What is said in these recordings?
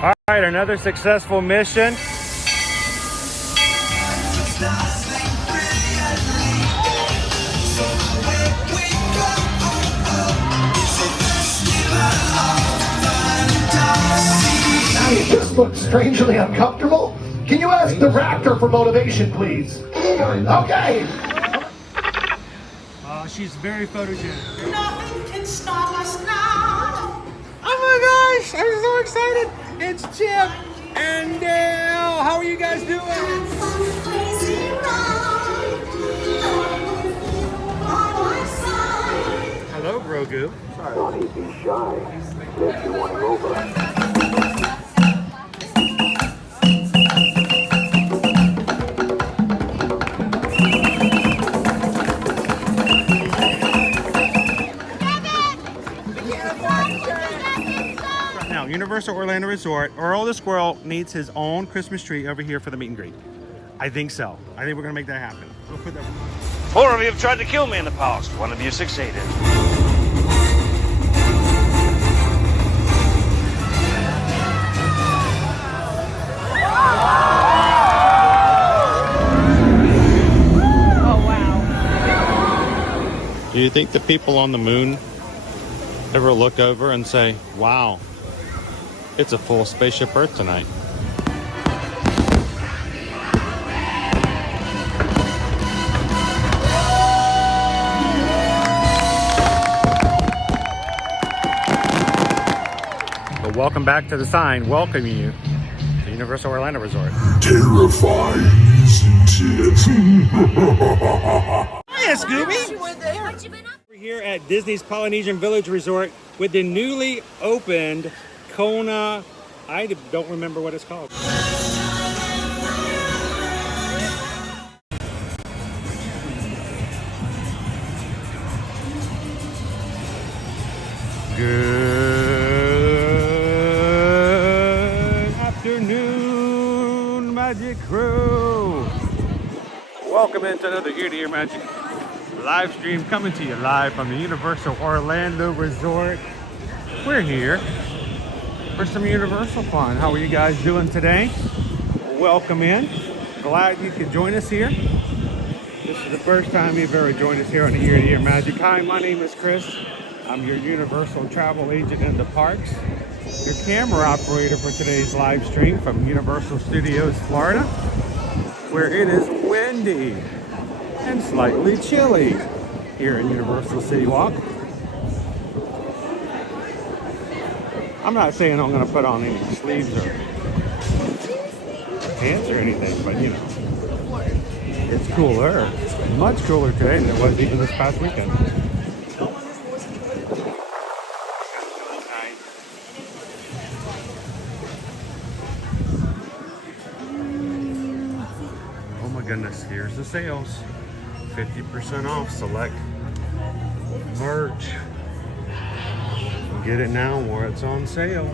All right, another successful mission. Now you just look strangely uncomfortable. Can you ask the Raptor for motivation, please? Okay. She's very photogenic. Nothing can stop us now. Oh my gosh, I'm so excited. It's Chip and Dale. How are you guys doing? Hello, Grogu. Don't he be shy? Makes you want to over. Now, Universal Orlando Resort, Earl the Squirrel needs his own Christmas tree over here for the meet and greet. I think so. I think we're gonna make that happen. We'll put that. 4 of you have tried to kill me in the past. 1 of you succeeded. Do you think the people on the moon ever look over and say, wow, it's a full spaceship Earth tonight? But welcome back to the sign welcoming you to Universal Orlando Resort. Terrifying, isn't it? Hiya, Scooby! We're here at Disney's Polynesian Village Resort with the newly opened Kona. I don't remember what it's called. Good afternoon, Magic Crew. Welcome into another Ear to Ear Magic live stream coming to you live from the Universal Orlando Resort. We're here for some Universal fun. How are you guys doing today? Welcome in. Glad you could join us here. This is the first time you've ever joined us here on the Ear to Ear Magic. Hi, my name is Chris. I'm your Universal travel agent in the parks. Your camera operator for today's live stream from Universal Studios, Florida, where it is windy and slightly chilly here at Universal City Walk. I'm not saying I'm going to put on any sleeves or pants or anything, but you know, it's cooler. Much cooler today than it was even this past weekend. Oh my goodness, here's the sales. 50% off select merch. Get it now where it's on sale.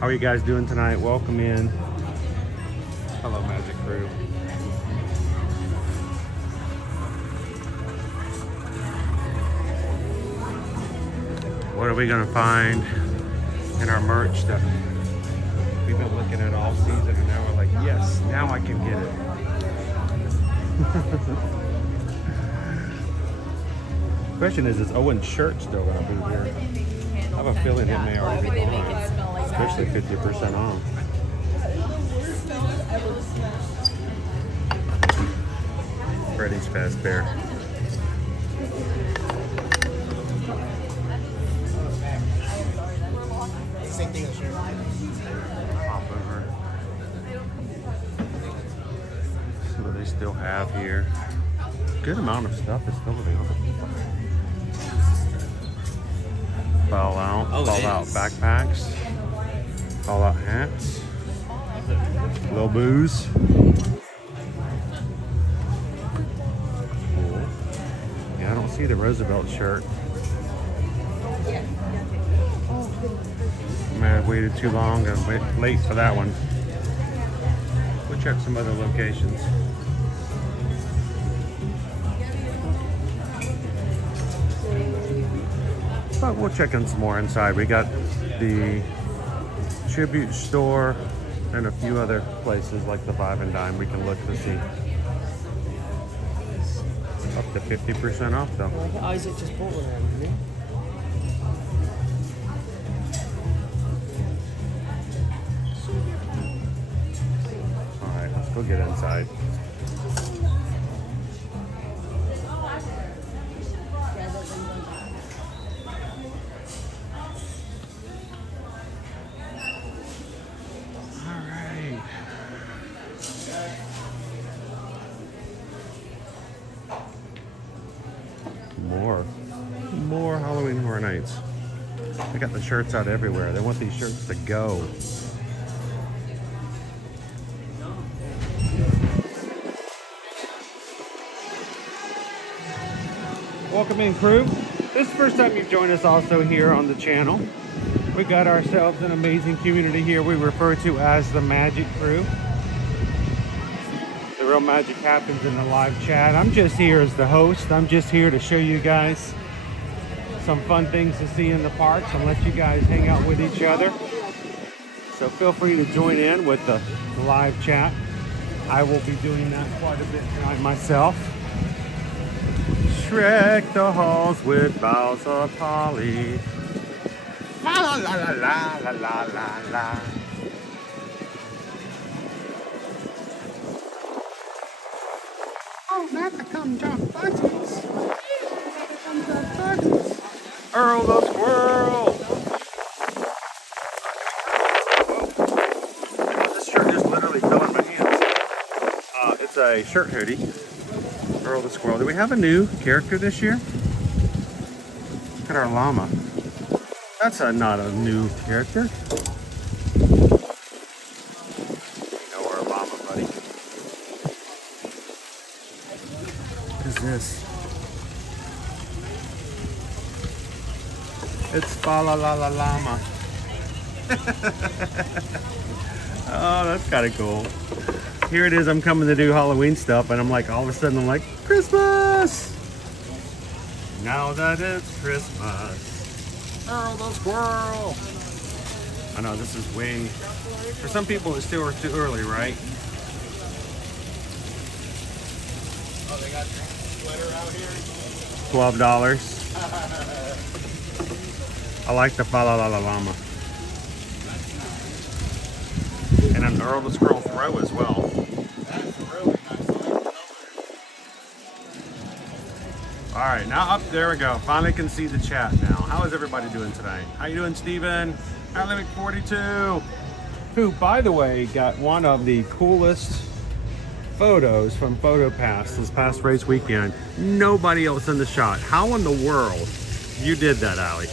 How are you guys doing tonight? Welcome in. Hello, Magic Crew. What are we gonna find in our merch that we've been looking at all season and now we're like, yes, now I can get it. Question is Owen's shirt still gonna be here? I have a feeling it may already be gone, especially 50% off. Freddy's Fast Bear. Same thing as yours. Hop over. See what they still have here. Good amount of stuff is still available. Fallout backpacks, Fallout hats, little booze. Cool. Yeah, I don't see the Roosevelt shirt. I may have waited too long and late for that one. We'll check some other locations. But we'll check in some more inside. We got the Tribute store and a few other places like the Five and Dime we can look to see. Up to 50% off though. I think Isaac just bought one of them, didn't he? Alright, let's go get inside. Alright. More Halloween Horror Nights. They got the shirts out everywhere. They want these shirts to go. Welcome in, crew. This is the first time you've joined us also here on the channel. We got ourselves an amazing community here we refer to as the Magic Crew. The real magic happens in the live chat. I'm just here as the host. I'm just here to show you guys some fun things to see in the parks and let you guys hang out with each other. So feel free to join in with the live chat. I will be doing that quite a bit tonight myself. Shrek the halls with boughs of holly. La la la la la la la la. Oh, not to come jump buttons. Earl the Squirrel. This shirt just literally fell in my hands. It's a shirt hoodie. Earl the Squirrel. Do we have a new character this year? Look at our llama. That's not a new character. No, our llama, buddy. What is this? It's Fa La La La Llama. Oh, that's kind of cool. Here it is, I'm coming to do Halloween stuff, and I'm like, all of a sudden, I'm like, Christmas! Now that it's Christmas. Earl the Squirrel! I know, this is way... For some people, it's still too early, right? Oh, they got your sweater out here? $12. I like the Fa La La La Llama. And an Earl the Squirrel throw as well. That's really nice. All right, now up there we go. Finally can see the chat now. How is everybody doing tonight? How you doing, Steven? Limit 42, who, by the way, got one of the coolest photos from PhotoPass this past race weekend. Nobody else in the shot. How in the world you did that, Allie?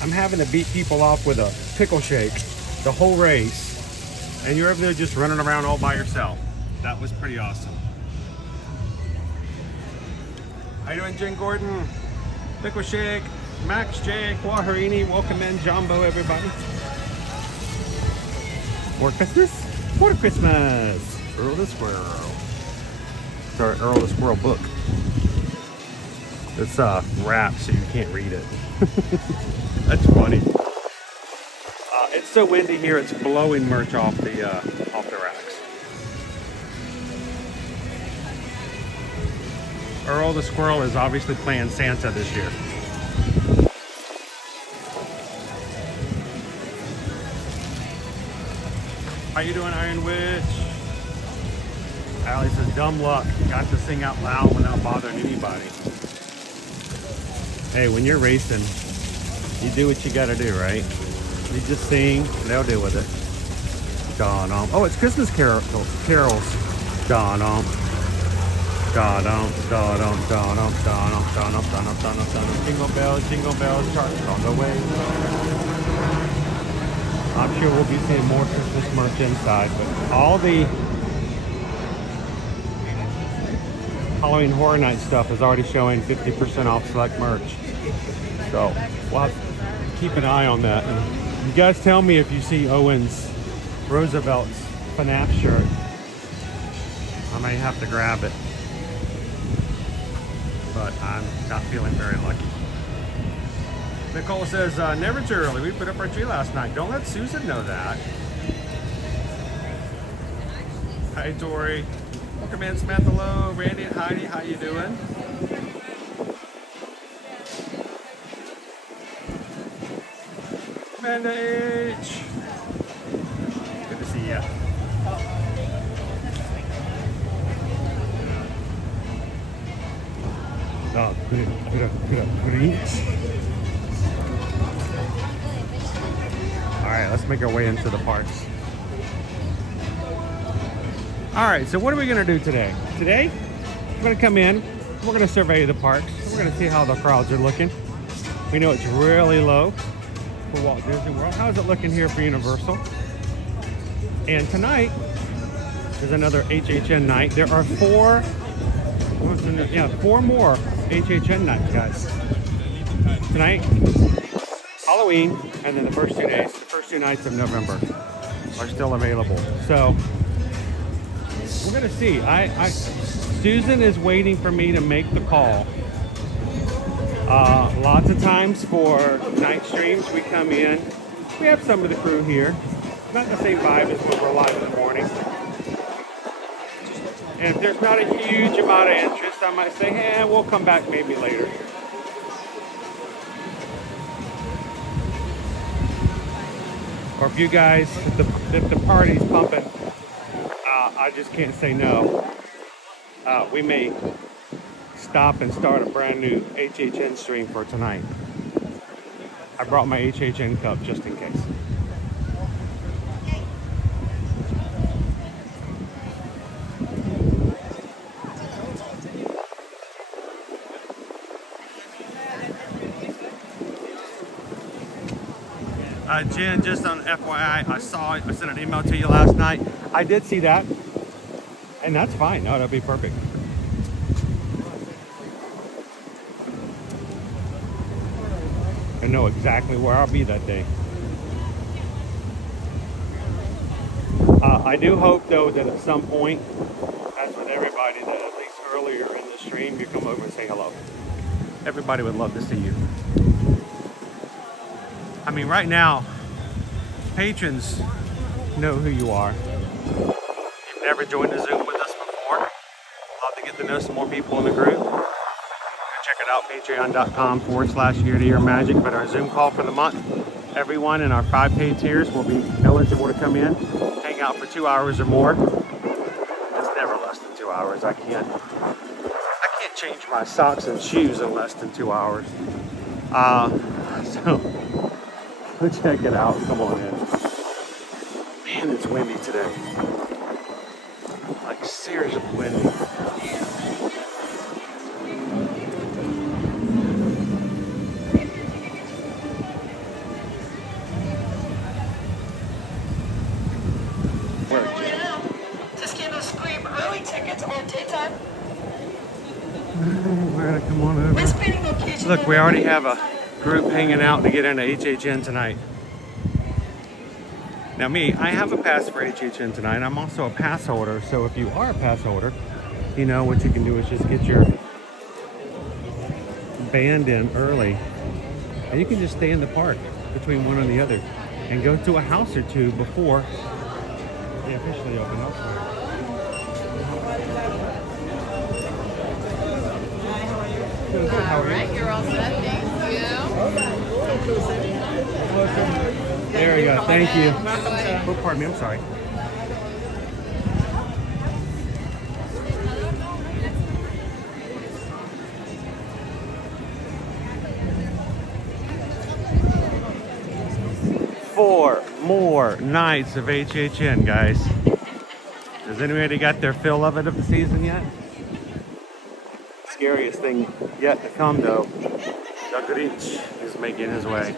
I'm having to beat people off with a pickle shake the whole race, and you're over there just running around all by yourself. That was pretty awesome. How you doing, Jen Gordon? Pickle shake, Max J, Waharini, welcome in, Jumbo, everybody. More Christmas? More Christmas! Earl the Squirrel. Sorry, Earl the Squirrel book. It's wrapped so you can't read it. That's funny. It's so windy here, it's blowing merch off the racks. Earl the Squirrel is obviously playing Santa this year. How you doing, Iron Witch? Allie says, dumb luck. Got to sing out loud without bothering anybody. Hey, when you're racing, you do what you gotta do, right? You just sing, they'll deal with it. Don-om. Oh, it's Christmas carols. Don-om. Don-om, don-om, don-om, don-om, don-om, don-om, don-om, don-om. Jingle bells, charts on the way. I'm sure we'll be seeing more Christmas merch inside, but all the Halloween Horror Night stuff is already showing 50% off select merch. So we'll have to keep an eye on that. And you guys tell me if you see Owen's Roosevelt's FNAF shirt. I may have to grab it, but I'm not feeling very lucky. Nicole says, never too early. We put up our tree last night. Don't let Susan know that. Hi, Tori. Welcome in, Samantha Lowe, Randy and Heidi. How you doing? Amanda H. Good to see ya. Oh, good. All right, let's make our way into the parks. All right, so what are we gonna do today? Today, we're gonna come in, we're gonna survey the parks. We're gonna see how the crowds are looking. We know it's really low for Walt Disney World. How's it looking here for Universal? And tonight is another HHN night. There are four more HHN nights, guys. Tonight, Halloween, and then the first 2 days, the first 2 nights of November are still available. So we're gonna see. Susan is waiting for me to make the call. Lots of times for night streams, we come in. We have some of the crew here. Not the same vibe as when we're live in the morning. And if there's not a huge amount of interest, I might say, hey, we'll come back maybe later. Or if you guys, if the party's pumping, I just can't say no. We may stop and start a brand new HHN stream for tonight. I brought my HHN cup just in case. Jen, just on FYI, I saw it. I sent an email to you last night. I did see that, and that's fine. No, that'll be perfect. I know exactly where I'll be that day. I do hope, though, that at some point, as with everybody, that at least earlier in the stream, you come over and say hello. Everybody would love to see you. I mean, right now, patrons know who you are. If you've never joined a Zoom with us before, love to get to know some more people in the group. Check it out, patreon.com/year-to-year magic. But our Zoom call for the month, everyone in our 5 paid tiers will be eligible to come in, hang out for 2 hours or more. It's never less than 2 hours. I can't change my socks and shoes in less than 2 hours. So check it out. Come on in. Man, it's windy today. Like seriously windy. Just give us scream early tickets on daytime. Come on over. We're spinning location. Look, we already have a group hanging out to get into HHN tonight. Now me, I have a pass for HHN tonight. I'm also a pass holder, so if you are a pass holder, you know what you can do is just get your band in early, and you can just stay in the park between one and the other and go to a house or two before they officially open up. Good, how are you? Alright, you're all set, thank you. There we go, thank you. Oh, pardon me, I'm sorry. Four more nights of HHN, guys. Has anybody got their fill of it of the season yet? Scariest thing yet to come, though. The Grinch is making his way.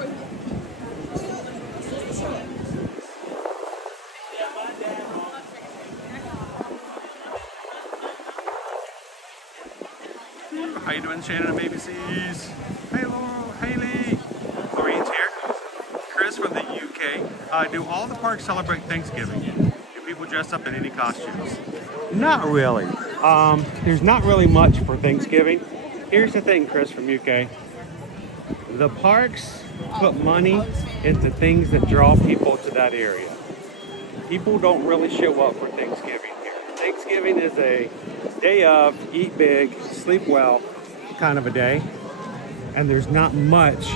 How you doing, Shannon and ABCs? Hey, Laurel, Haley. Lorraine's here. Chris from the UK. Do all the parks celebrate Thanksgiving? Do people dress up in any costumes? Not really. There's not really much for Thanksgiving. Here's the thing, Chris from UK. The parks put money into things that draw people to that area. People don't really show up for Thanksgiving here. Thanksgiving is a day of eat big, sleep well kind of a day. And there's not much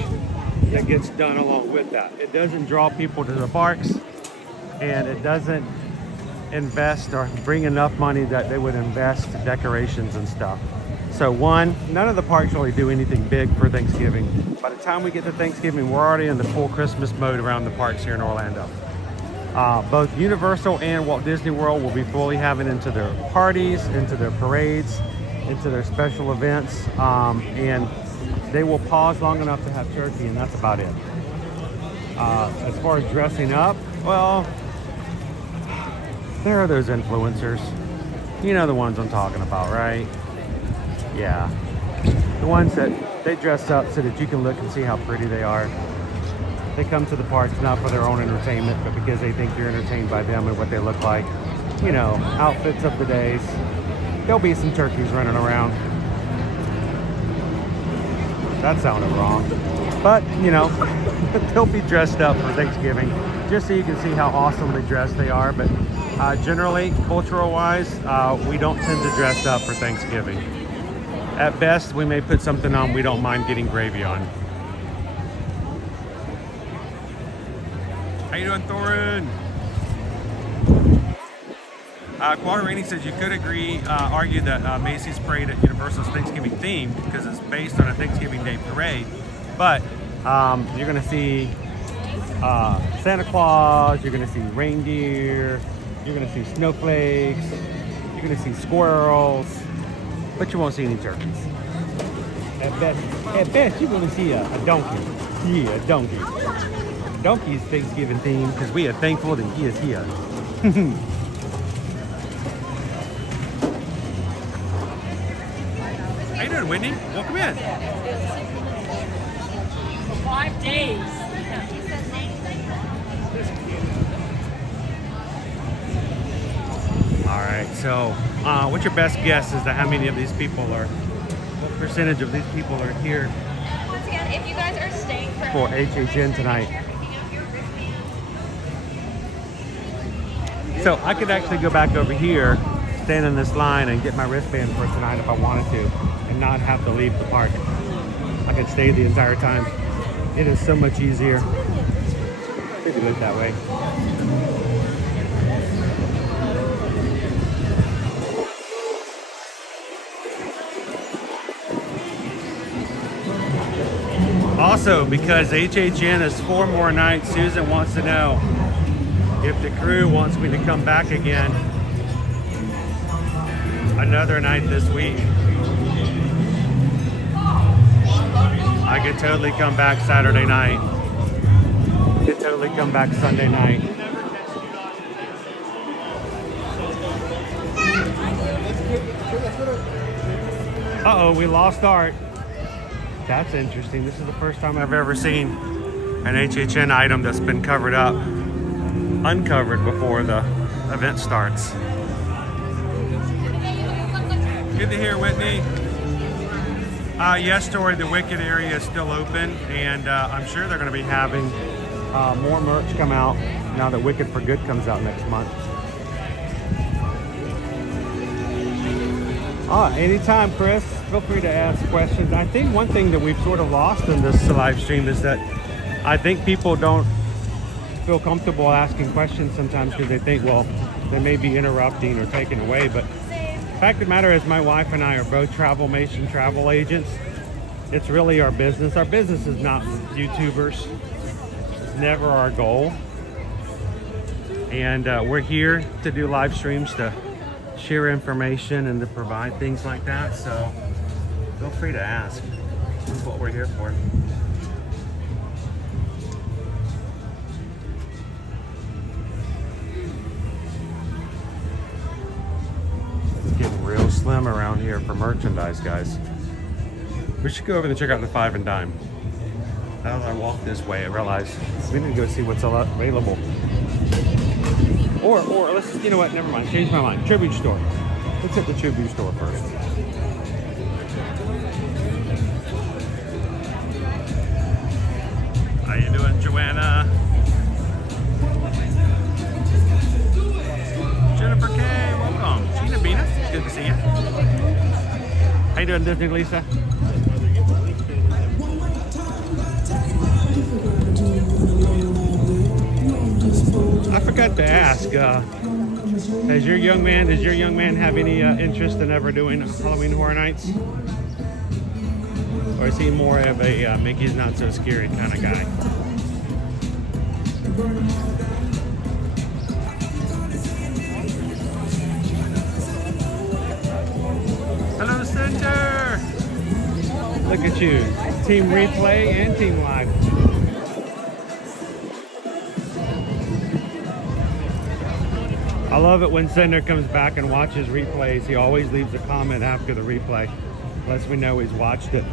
that gets done along with that. It doesn't draw people to the parks, and it doesn't invest or bring enough money that they would invest in decorations and stuff. So one, none of the parks really do anything big for Thanksgiving. By the time we get to Thanksgiving, we're already in the full Christmas mode around the parks here in Orlando. Both Universal and Walt Disney World will be fully having into their parties, into their parades, into their special events, and they will pause long enough to have turkey, and that's about it. As far as dressing up, well, there are those influencers. You know the ones I'm talking about, right? Yeah. The ones that they dress up so that you can look and see how pretty they are. They come to the parks not for their own entertainment, but because they think you're entertained by them and what they look like. You know, outfits of the days. There'll be some turkeys running around. That sounded wrong. But, you know, they'll be dressed up for Thanksgiving, just so you can see how awesomely dressed they are. But generally, cultural-wise, we don't tend to dress up for Thanksgiving. At best, we may put something on we don't mind getting gravy on. How you doing, Thorin? Quadrarini says you could argue that Macy's Parade at Universal's Thanksgiving themed because it's based on a Thanksgiving Day parade. But you're going to see Santa Claus, you're going to see reindeer, you're going to see snowflakes, you're going to see squirrels, but you won't see any turkeys. At best you're going to see a donkey. Yeah, a donkey. Donkey is Thanksgiving themed because we are thankful that he is here. How you doing, Whitney? Welcome in. For 5 days. All right, so what's your best guess as to how many of these people are, what percentage of these people are here Once again, if you guys are staying for HHN tonight? So I could actually go back over here, stand in this line and get my wristband for tonight if I wanted to, and not have to leave the park. I could stay the entire time. It is so much easier to do it that way. Also, because HHN is 4 more nights, Susan wants to know if the crew wants me to come back again another night this week. I could totally come back Saturday night. Could totally come back Sunday night. Uh-oh, we lost Art. That's interesting. This is the first time I've ever seen an HHN item that's been covered up, uncovered before the event starts. Good to hear, Whitney. Yes, Tori, the Wicked area is still open, and I'm sure they're going to be having more merch come out now that Wicked for Good comes out next month. Anytime, Chris. Feel free to ask questions. I think one thing that we've sort of lost in this live stream is that I think people don't feel comfortable asking questions sometimes because they think, well, they may be interrupting or taking away. But the fact of the matter is, my wife and I are both travel agents. It's really our business. Our business is not YouTubers. It's never our goal. And we're here to do live streams to share information and to provide things like that. So feel free to ask. That's what we're here for. It's getting real slim around here for merchandise, guys. We should go over and check out the 5 and Dime. As I walk this way, I realize we need to go see what's available. Or let's, you know what, never mind, change my mind. Tribute store. Let's hit the tribute store first. How you doing, Joanna? Jennifer K, welcome. Gina Bina, good to see you. How you doing, Disney Lisa? I forgot to ask, does your young man have any interest in ever doing Halloween Horror Nights? Or is he more of a Mickey's Not So Scary kind of guy? Hello, Center! Look at you. Team Replay and Team Live. I love it when Cinder comes back and watches replays. He always leaves a comment after the replay. Lets me know he's watched it.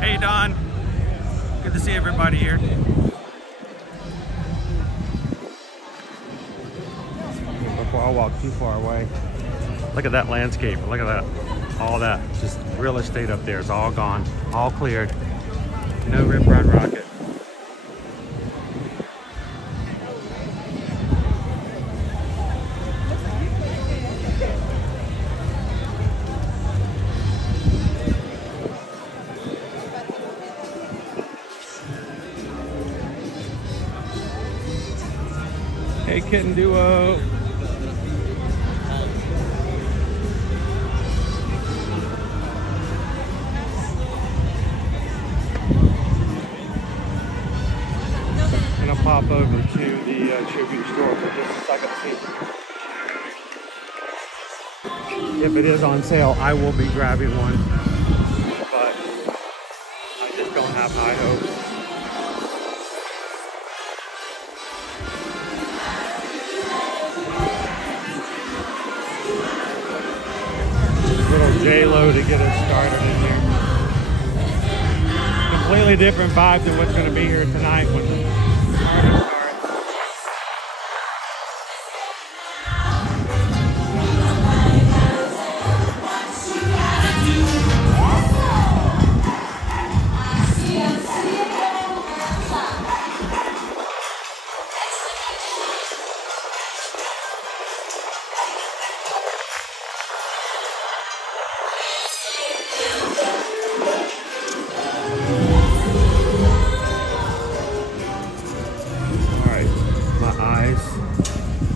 Hey Don, good to see everybody here. Before I walk too far away, look at that landscape, look at that. All that, just real estate up there is all gone, all cleared. No Rip Rod Rocket. Hey Kitten Duo. Pop over to the tribute store for just a second. If it is on sale, I will be grabbing one, but I just don't have high hopes. Little J-Lo to get us started in here. Completely different vibe than what's going to be here tonight when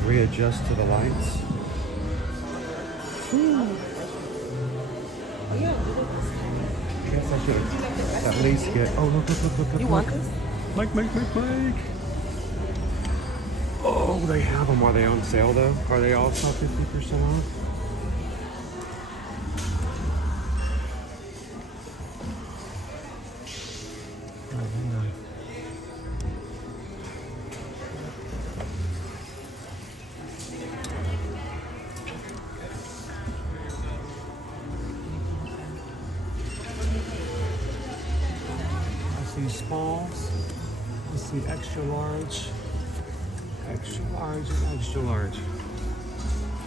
readjust to the lights. I guess I should at least get. Oh, look. You want this? Mike. Oh, they have them. Are they on sale though? Are they also 50% off? Smalls. Let's see, extra large, and extra large.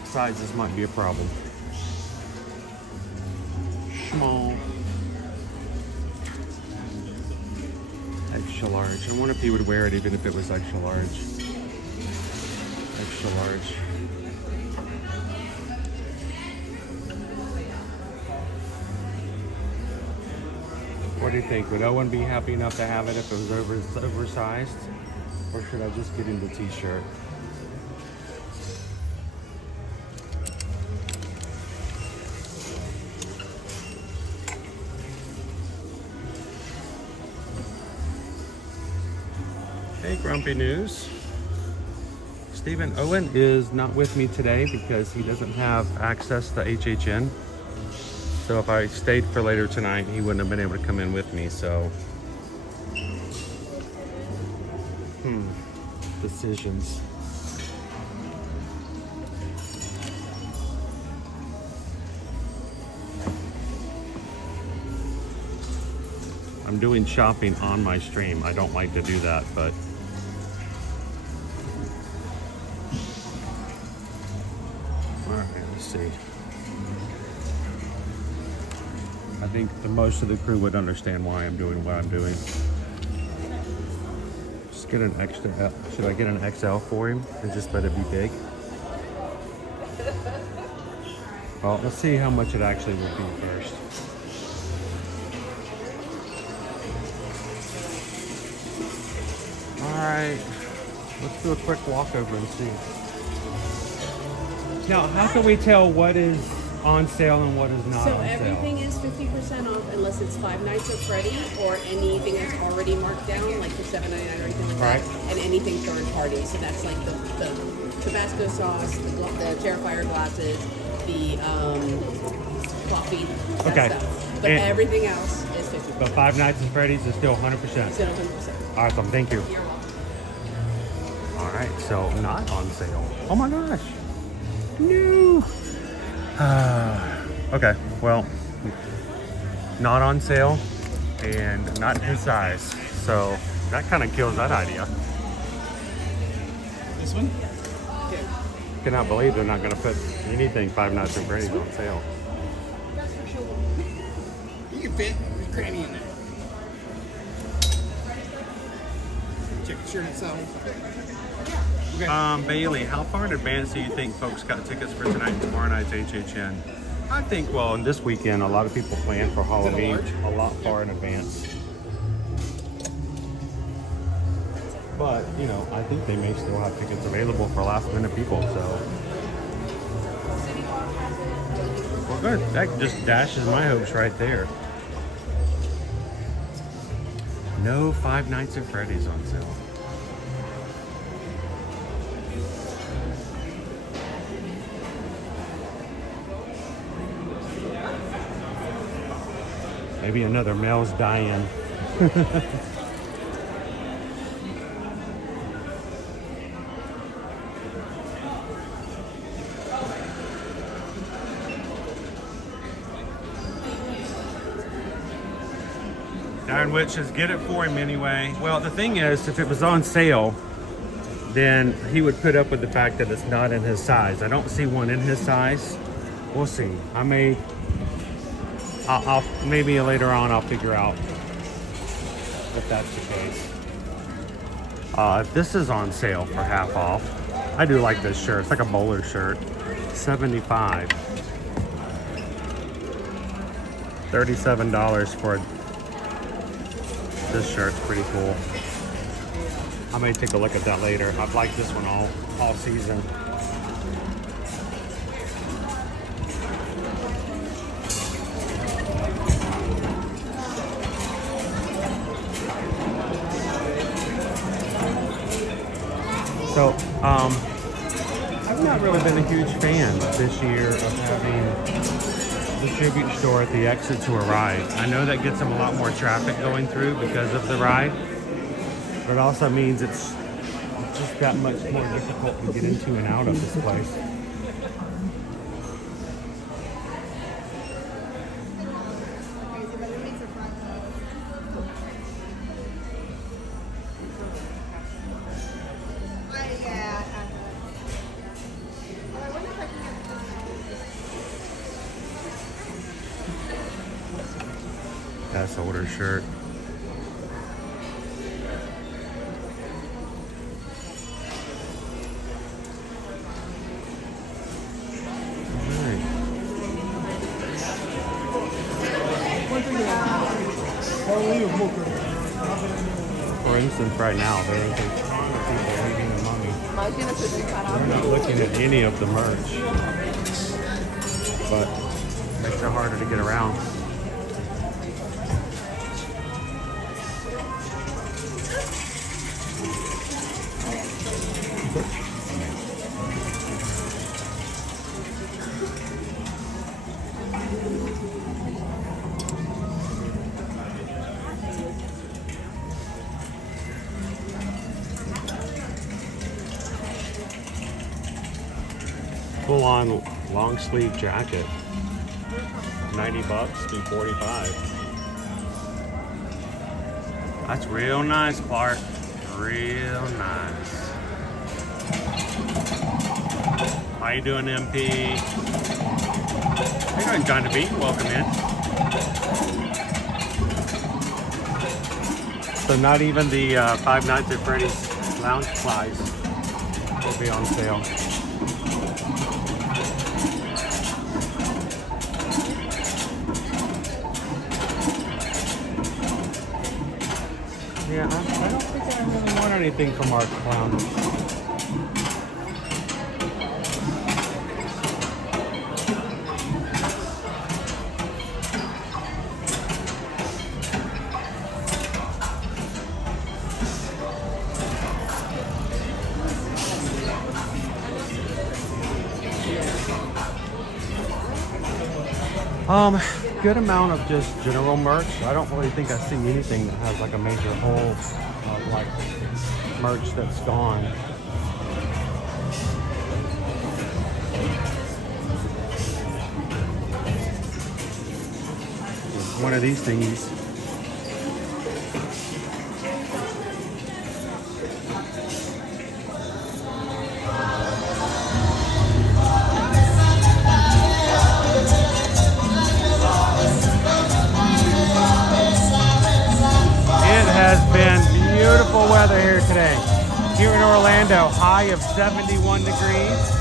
Sizes might be a problem. Small, extra large. I wonder if he would wear it even if it was extra large. Extra large. What do you think? Would Owen be happy enough to have it if it was oversized? Or should I just get him the t-shirt? Hey, Grumpy News. Stephen Owen is not with me today because he doesn't have access to HHN. So if I stayed for later tonight, he wouldn't have been able to come in with me, so. Decisions. I'm doing shopping on my stream. I don't like to do that, but. I think the most of the crew would understand why I'm doing what I'm doing. Just get an extra, should I get an XL for him and just let it be big? Well, let's see how much it actually would be first. All right, let's do a quick walkover and see. Now, how can we tell what is on sale and what is not So on sale? everything is 50% off unless it's 5 Nights at Freddy or anything that's already marked down, like for $7.99 or anything like Right. that, and anything third party. So that's like the Tabasco sauce, the Terrifier glasses, the coffee, that Okay. stuff. But And- everything else is 50%. But Five Nights at Freddy's is still 100%. Still 100%. Awesome, thank you. You're welcome. All right, so not on sale. Oh my gosh. No. Okay, well, not on sale and not his size. So that kind of kills that idea. This one? Cannot believe they're not going to put anything Five Nights at Freddy's on sale. You can fit your cranny in there. Check the shirt itself. Okay. Bailey, how far in advance do you think folks got tickets for tonight and tomorrow night's HHN? I think, well, in this weekend, a lot of people plan for Halloween a lot far in advance. But, you know, I think they may still have tickets available for last minute people, so. Well, good. That just dashes my hopes right there. No Five Nights at Freddy's on sale. Maybe another Mel's die-in. Darn Witches, get it for him anyway. Well, the thing is, if it was on sale, then he would put up with the fact that it's not in his size. I don't see one in his size. We'll see. I'll maybe later on I'll figure out if that's the case. This is on sale for half off. I do like this shirt. It's like a bowler shirt. $75. $37 for this shirt's pretty cool. I may take a look at that later. I've liked this one all season. So, I've not really been a huge fan this year of having the tribute store at the exit to a ride. I know that gets them a lot more traffic going through because of the ride, but it also means it's just that much more difficult to get into and out of this place. Pass order shirt. Alright. For instance, right now, there is a ton of people leaving the money. We're not looking at any of the merch, but it makes it harder to get around. Full on long sleeve jacket. 90 bucks to 45. That's real nice, Clark. Real nice. How you doing, MP? How you doing, John DeBeat? Welcome in. So not even the Five Nights at Freddy's lounge flies will be on sale. Yeah, I don't think I really want anything from our clown. Good amount of just general merch. I don't really think I see anything that has like a major hole of like merch that's gone. One of these thingies. Beautiful weather here today. Here in Orlando, high of 71 degrees.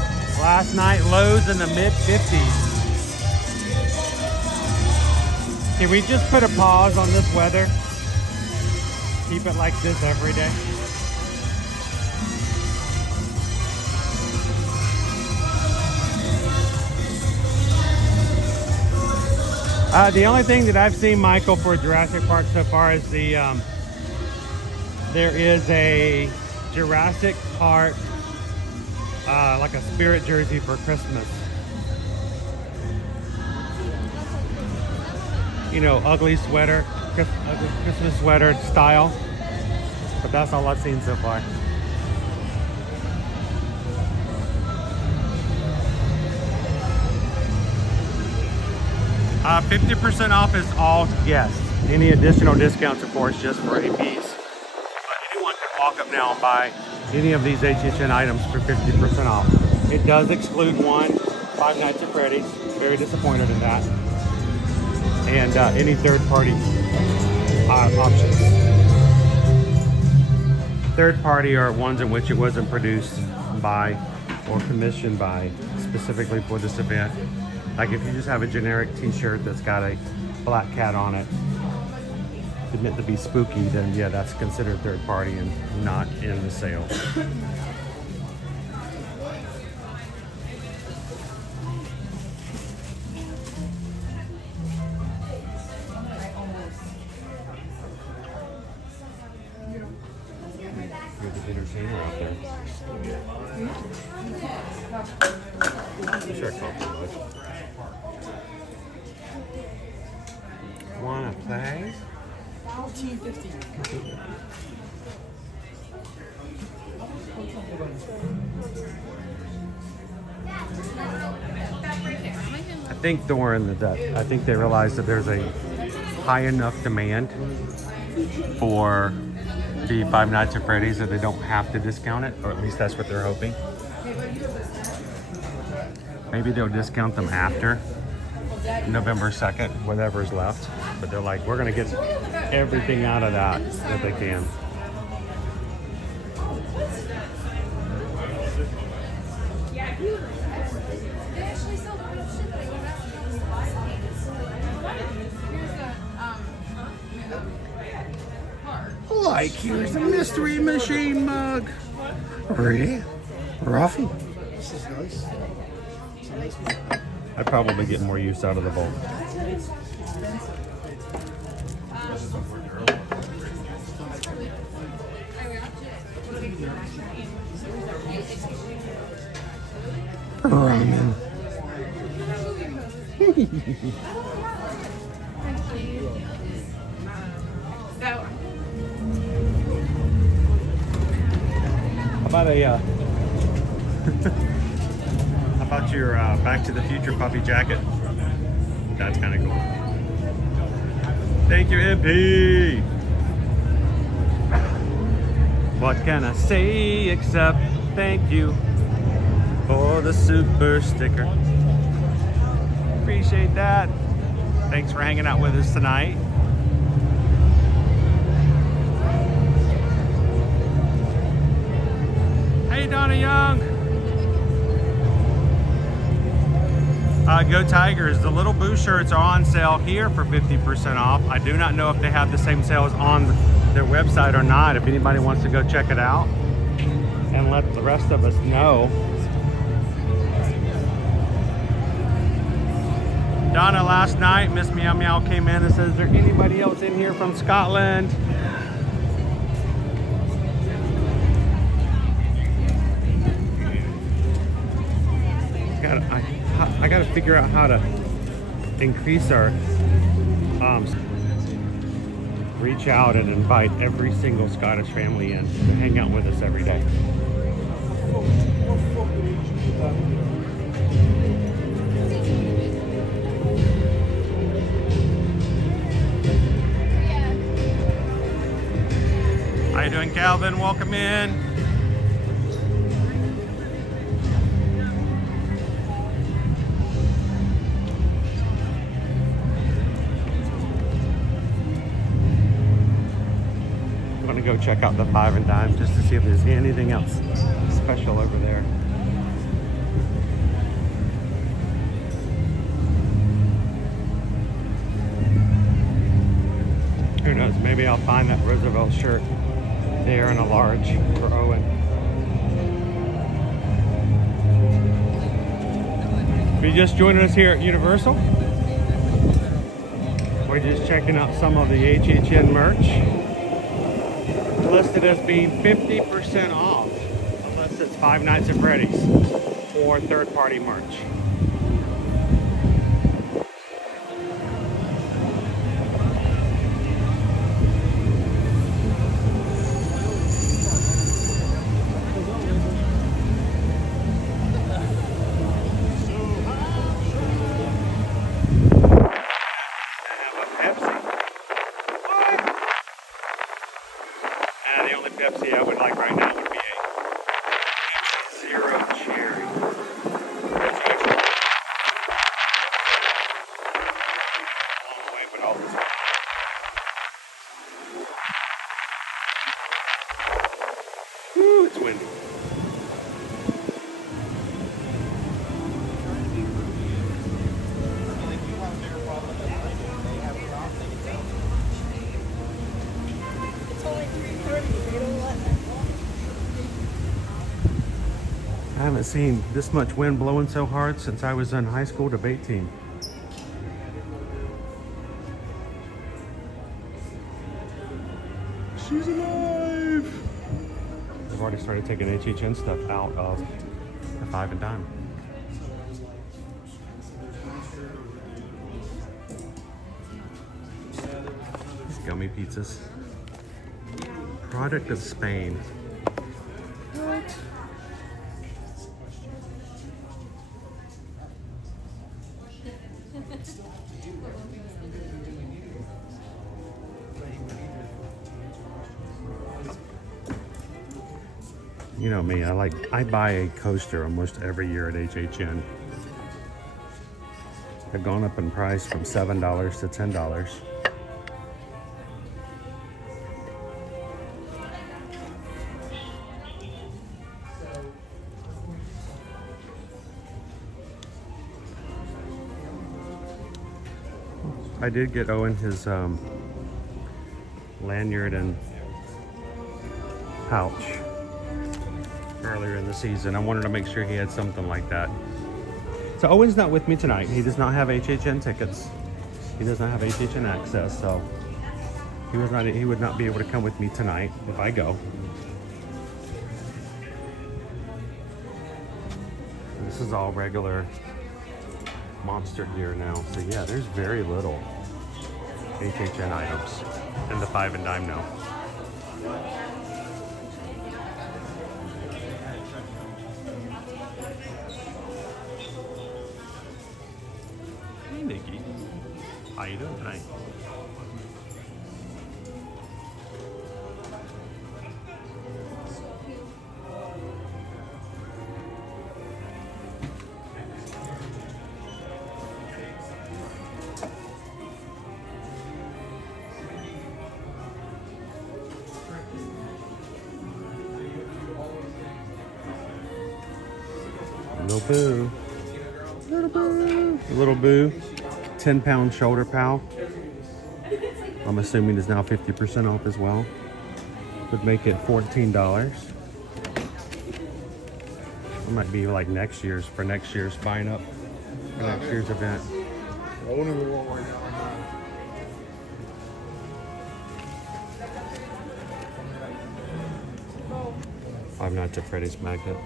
Last night, lows in the mid 50s. Can we just put a pause on this weather? Keep it like this every day. The only thing that I've seen, Michael, for Jurassic Park so far is the there is a Jurassic Park, like a spirit jersey for Christmas. You know, ugly sweater, ugly Christmas sweater style. But that's all I've seen so far. Uh, 50% off is all guests. Any additional discounts, of course, just for APs. Walk up now and buy any of these HHN items for 50% off. It does exclude one, Five Nights at Freddy's. Very disappointed in that. And any third-party options. Third-party are ones in which it wasn't produced by or commissioned by specifically for this event. Like if you just have a generic t-shirt that's got a black cat on it, meant to be spooky, then yeah, that's considered third party and not in the sale. You're the entertainer out there. Sure, wanna play? 14.50. I think I think they realized that there's a high enough demand for the Five Nights at Freddy's that they don't have to discount it, or at least that's what they're hoping. Maybe they'll discount them after November 2nd, whatever's left. But they're like, we're gonna get everything out of that they can. Like, here's a mystery machine mug. Really? Ruffy? This is nice. It's a nice one. I'd probably get more use out of the bowl. Ramen. How about a how about your Back to the Future puffy jacket? That's kind of cool. Thank you, MP. What can I say except thank you for the super sticker? appreciate that. Thanks for hanging out with us tonight. Hey, Donna Young. Go Tigers. The little boo shirts are on sale here for 50% off. I do not know if they have the same sales on their website or not. If anybody wants to go check it out and let the rest of us know. Donna, last night, Miss Meow Meow came in and says, is there anybody else in here from Scotland? I got to figure out how to increase our, reach out and invite every single Scottish family in to hang out with us every day. How you doing, Calvin? Welcome in. I'm gonna go check out the Five and Dime just to see if there's anything else special over there. Who knows? Maybe I'll find that Roosevelt shirt there in a large for Owen. If you're just joining us here at Universal, we're just checking out some of the HHN merch. Listed as being 50% off, unless it's Five Nights at Freddy's or third-party merch. Pepsi I would like right now would be a zero cherry. That's usually a long way, but all this. Woo, it's windy. I haven't seen this much wind blowing so hard since I was in high school debate team. She's alive! I've already started taking HHN stuff out of the Five and Dime. These gummy pizzas. Product of Spain. What? You know me, I buy a coaster almost every year at HHN. They've gone up in price from $7 to $10. I did get Owen his lanyard and pouch earlier in the season. I wanted to make sure he had something like that. So Owen's not with me tonight. He does not have HHN tickets. He does not have HHN access, so he would not be able to come with me tonight if I go. This is all regular Monster gear now. So yeah, there's very little HHN items in the Five and Dime now. Hey Nikki, how you doing tonight? Little Boo. Little Boo. Little Boo. 10-pound shoulder pal. I'm assuming is now 50% off as well. Would make it $14. It might be like next year's buying up for next year's event. I'm not to Freddy's Magnet.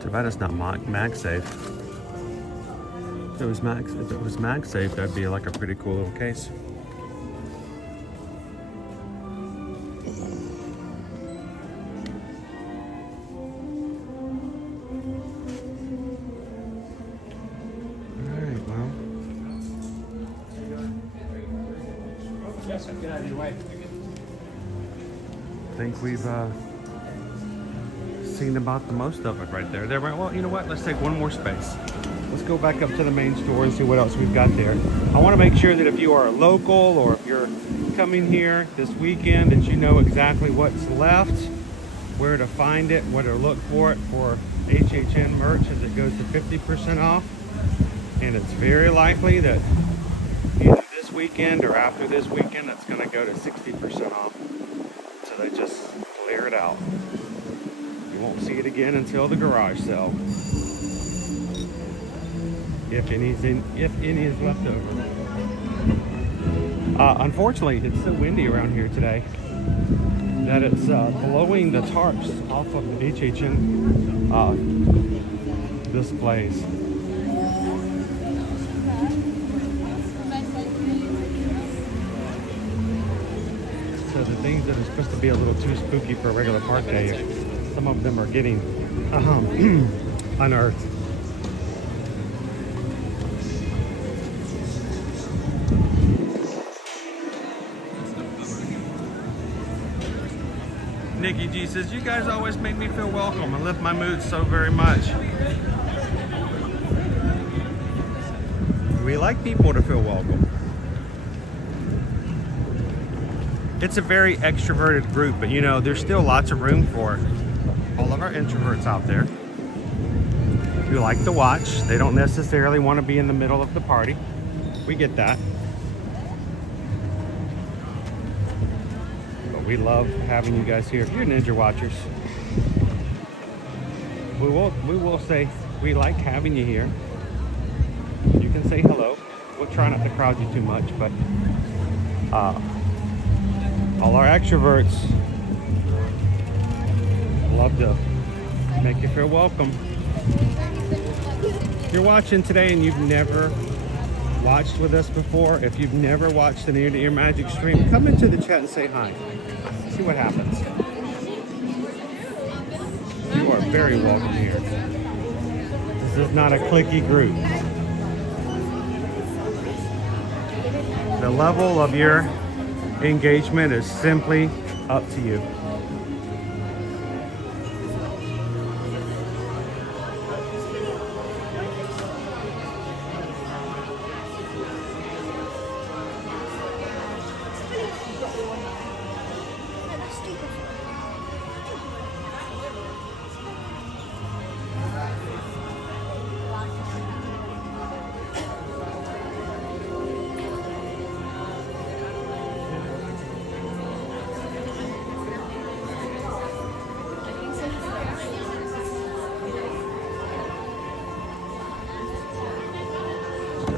Too bad it's not MagSafe. If it was MagSafe, that'd be like a pretty cool little case. Alright, well. Yes, get out of your way. I think we've seen about the most of it right there. Well, you know what? Let's take one more space. Let's go back up to the main store and see what else we've got there. I want to make sure that if you are local or if you're coming here this weekend, that you know exactly what's left, where to find it, where to look for it for HHN merch as it goes to 50% off. And it's very likely that either this weekend or after this weekend, it's going to go to 60% off. So they just clear it out. You won't see it again until the garage sale. If any is left over. Unfortunately, it's so windy around here today that it's blowing the tarps off of the HHN displays. So the things that are supposed to be a little too spooky for a regular park day, some of them are getting unearthed. Nikki G says, you guys always make me feel welcome and lift my mood so very much. We like people to feel welcome. It's a very extroverted group, but you know, there's still lots of room for all of our introverts out there who like to watch. They don't necessarily want to be in the middle of the party. We get that. We love having you guys here. If you're Ninja Watchers, we will say we like having you here. You can say hello. We'll try not to crowd you too much, but all our extroverts love to make you feel welcome. If you're watching today and you've never watched with us before, if you've never watched an Ear to Ear Magic stream, come into the chat and say hi. See what happens. You are very welcome here. This is not a cliquey group. The level of your engagement is simply up to you.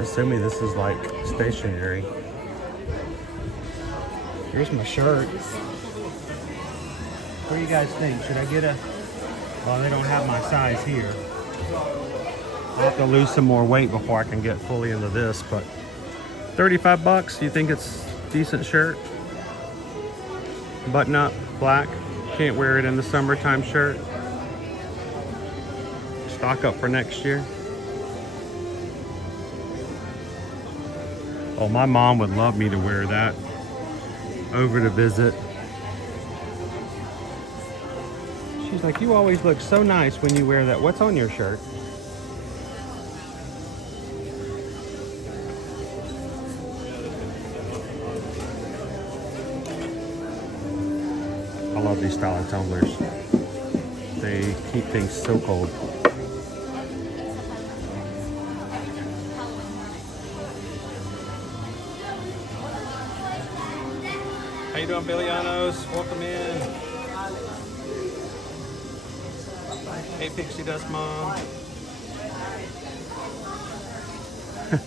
Assuming this is like stationary. Here's my shirt. What do you guys think? Should I get a... Well, they don't have my size here. I'll have to lose some more weight before I can get fully into this, but 35 bucks. You think it's a decent shirt? Button up, black. Can't wear it in the summertime shirt. Stock up for next year. Oh, my mom would love me to wear that over to visit. She's like, you always look so nice when you wear that. What's on your shirt? I love these style of tumblers. They keep things so cold. How you doing, Billianos? Welcome in. Hey, Pixie Dust Mom.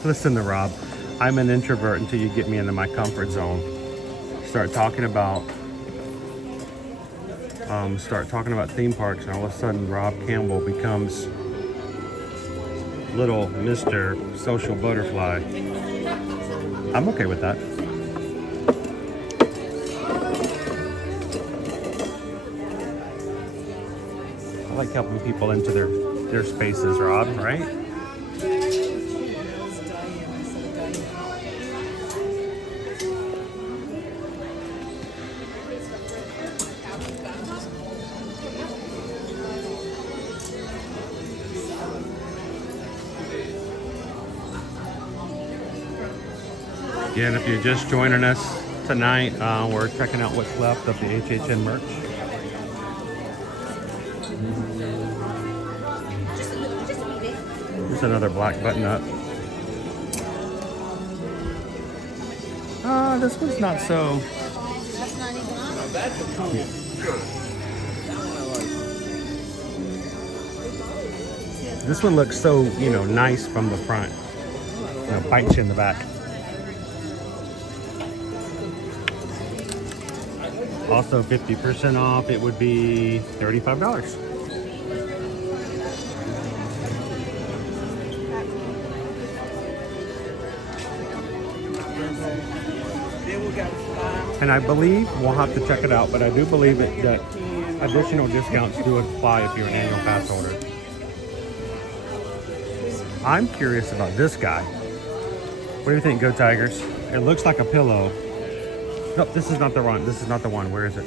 Listen to Rob. I'm an introvert until you get me into my comfort zone. Start talking about theme parks, and all of a sudden Rob Campbell becomes little Mr. Social Butterfly. I'm okay with that. I like helping people into their spaces, Rob, right? Again, if you're just joining us tonight, we're checking out what's left of the HHN merch. Just another black button up. This one's not so. This one looks so, nice from the front. Bites you in the back. Also 50% off, it would be $35. And I believe, we'll have to check it out, but I do believe that additional discounts do apply if you're an annual pass holder. I'm curious about this guy. What do you think, Go Tigers? It looks like a pillow. Nope, this is not the one. This is not the one. Where is it?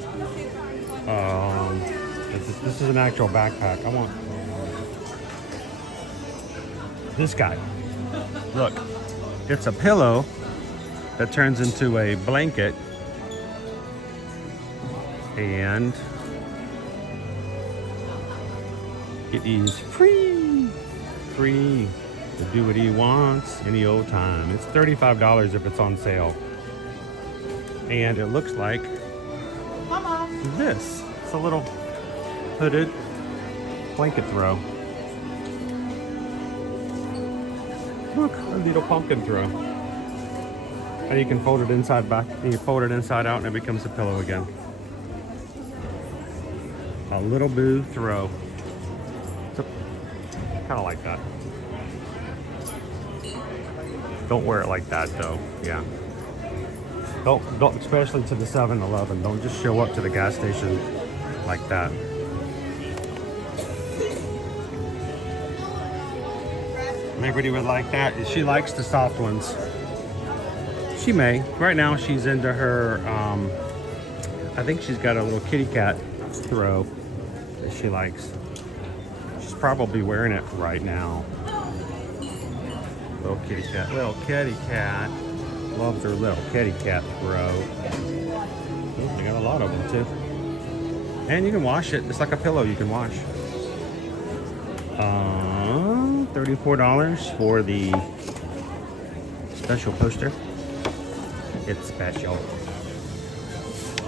This is an actual backpack. I want this guy. Look, it's a pillow that turns into a blanket, and it is free to do what he wants any old time. It's $35 if it's on sale. And it looks like this. It's a little hooded blanket throw. Look, a little pumpkin throw. And you can fold it inside back, and you fold it inside out and it becomes a pillow again. A little boo throw. Kind of like that. Don't wear it like that though, yeah. Don't, especially to the 7-Eleven. Don't just show up to the gas station like that. Liberty would like that. She likes the soft ones. She may. Right now she's into her, I think she's got a little kitty cat throw that she likes. She's probably wearing it right now. Little kitty cat. Little kitty cat. Loves her little kitty cat throw. Ooh, they got a lot of them too. And you can wash it. It's like a pillow you can wash. $34 for the special poster. It's special.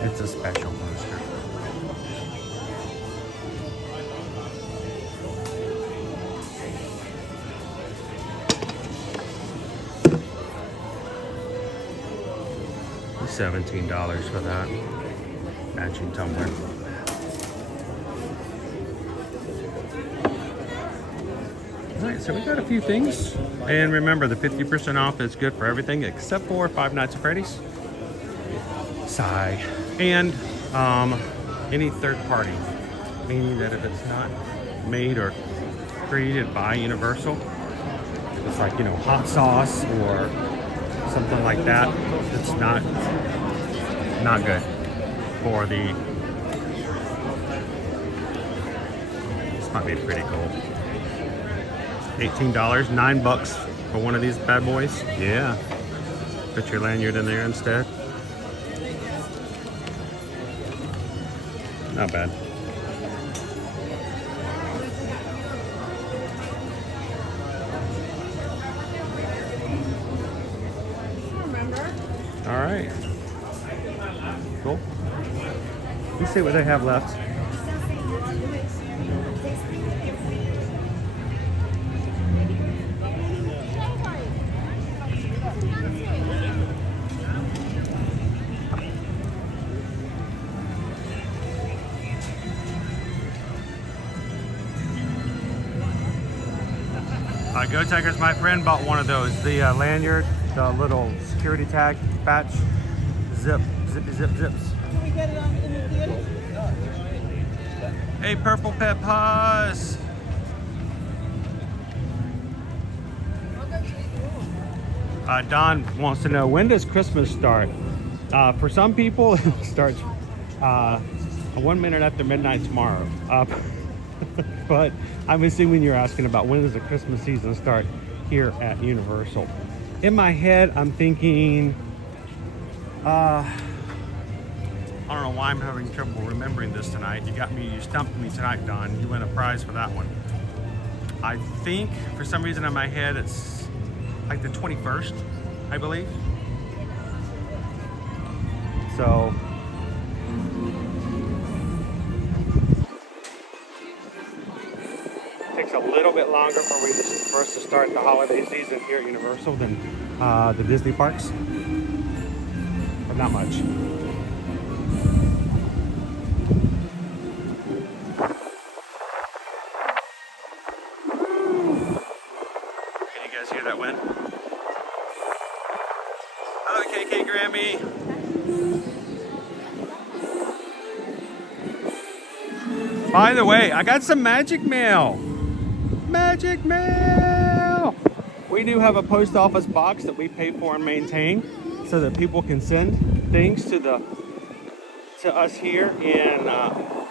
It's a special poster. $17 for that matching tumbler. Alright, so we got a few things. And remember, the 50% off is good for everything except for Five Nights at Freddy's. Sigh. And any third party. Meaning that if it's not made or created by Universal, it's like, hot sauce or something like that. It's not good for the. This might be pretty cool. $18, $9 for one of these bad boys. Yeah. Put your lanyard in there instead. Not bad. All right. Cool. Let's see what they have left. Go Tigers, my friend bought one of those. The lanyard, the little security tag patch. Zippy zips. Can we get it on in the theater? Hey, Purple Peppers. Don wants to know, when does Christmas start? For some people, it starts 1 minute after midnight tomorrow. But I'm assuming you're asking about when does the Christmas season start here at Universal. In my head, I'm thinking, I don't know why I'm having trouble remembering this tonight. You stumped me tonight, Don. You win a prize for that one. I think, for some reason in my head, it's like the 21st, I believe. So, takes a little bit longer for us to start the holiday season here at Universal than the Disney parks, but not much. Can you guys hear that wind? Hello, KK Grammy. By the way, I got some magic mail. Magic mail! We do have a post office box that we pay for and maintain so that people can send things to us here in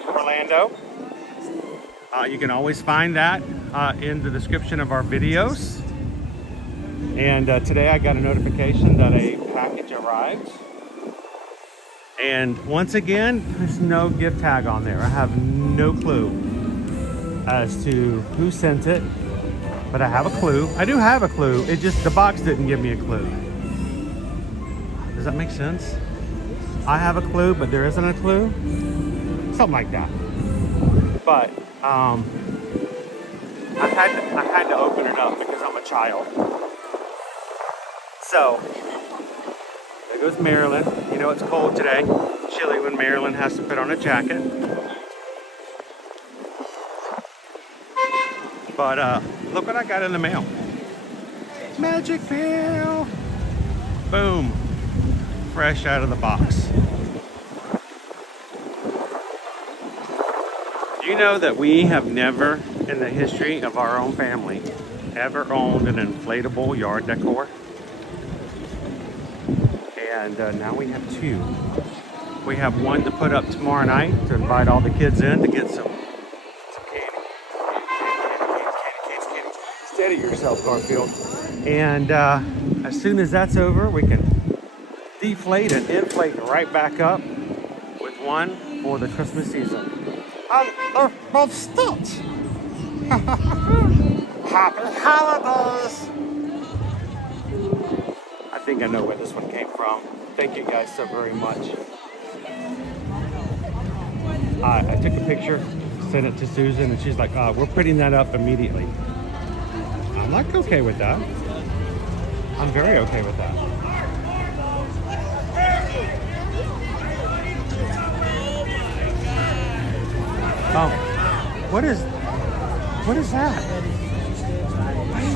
Orlando. You can always find that in the description of our videos. And today I got a notification that a package arrived. And once again, there's no gift tag on there. I have no clue as to who sent it, but I have a clue. I do have a clue. It just, the box didn't give me a clue. Does that make sense? I have a clue, but there isn't a clue. Something like that. But I had to open it up because I'm a child. So there goes Marilyn. You know it's cold today. Chilly when Marilyn has to put on a jacket. But look what I got in the mail. Magic mail. Boom. Fresh out of the box. Do you know that we have never in the history of our own family ever owned an inflatable yard decor? And now we have two. We have one to put up tomorrow night to invite all the kids in to get some candy. Steady yourself, Garfield. And as soon as that's over, we can deflate and inflate right back up with one for the Christmas season. They're both stitched. Happy holidays! I think I know where this one came from. Thank you guys so very much. I took a picture, sent it to Susan, and she's like, we're putting that up immediately. I'm like, okay with that. I'm very okay with that. Oh, what is that? What is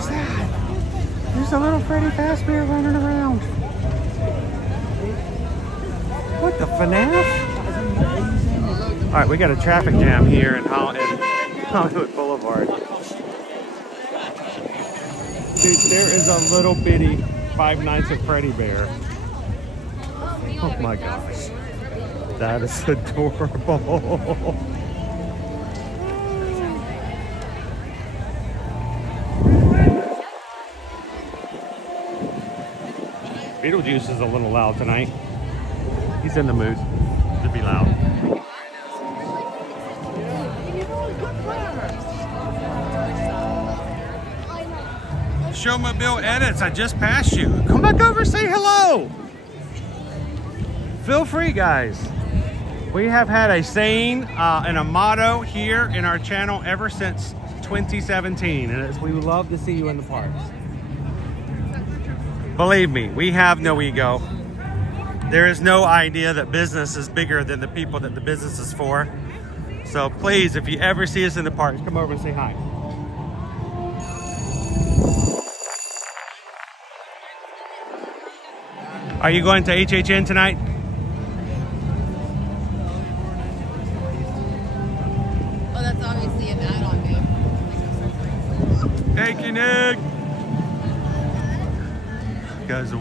that? There's a little Freddy Fazbear running around. What the FNAF? All right, we got a traffic jam here in Hollywood Boulevard. Dude, there is a little bitty Five Nights at Freddy Bear. Oh my gosh. That is adorable. Beetlejuice is a little loud tonight. He's in the mood to be loud. Showmobile Edits, I just passed you. Come back over, say hello. Feel free, guys. We have had a saying and a motto here in our channel ever since 2017, and it's we would love to see you in the parks. Believe me, we have no ego. There is no idea that business is bigger than the people that the business is for. So please, if you ever see us in the parks, come over and say hi. Are you going to HHN tonight? Oh, that's obviously an add-on, babe. Thank you, Nick. Because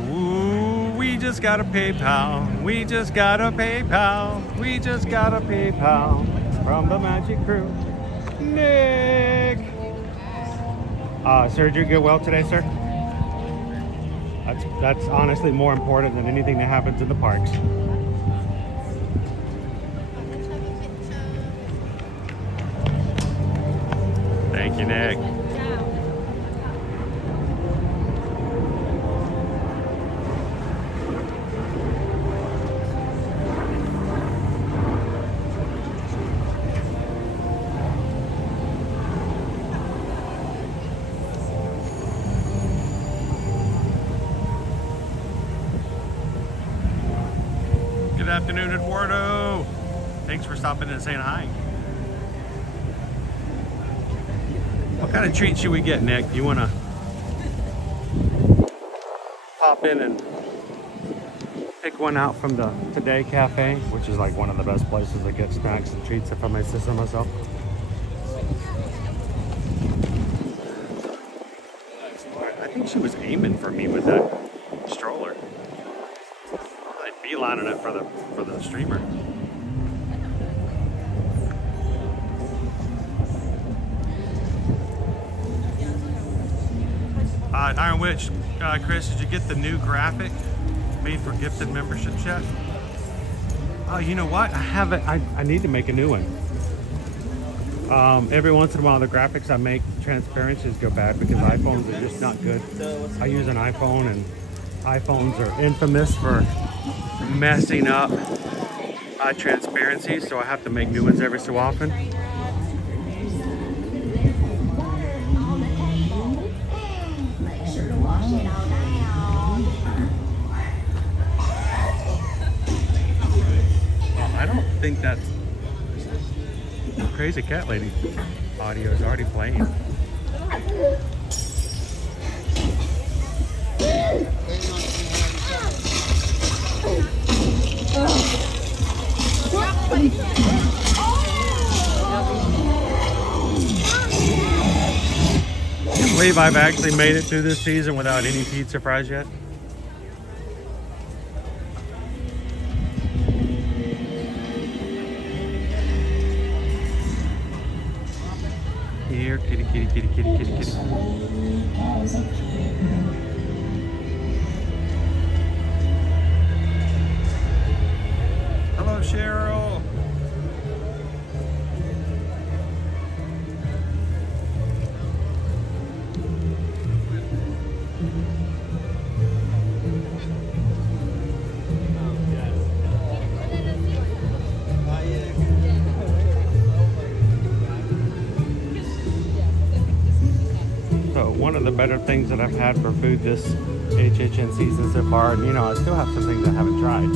we just got a PayPal. We just got a PayPal. We just got a PayPal from the Magic Crew. Nick. Surgery go well today, sir? That's honestly more important than anything that happens in the parks. Thank you, Nick. Good afternoon, Eduardo. Thanks for stopping in and saying hi. What kind of treat should we get, Nick? You want to pop in and pick one out from the Today Cafe, which is like one of the best places to get snacks and treats, if I may say so myself. I think she was aiming for me with that stroller. I'd beelining it for the streamer. Iron Witch, Chris, did you get the new graphic made for gifted memberships yet? Oh, you know what? I haven't. I need to make a new one. Every once in a while, the graphics I make, transparencies go bad because iPhones are just not good. I use an iPhone, and iPhones are infamous for messing up transparency, so I have to make new ones every so often. I don't think that's Crazy Cat Lady audio is already playing. I can't believe I've actually made it through this season without any pizza fries yet. Here, kitty, kitty, kitty, kitty, kitty, kitty. Hello, Cheryl. So one of the better things that I've had for food this HHN season so far, and you know, I still have some things I haven't tried,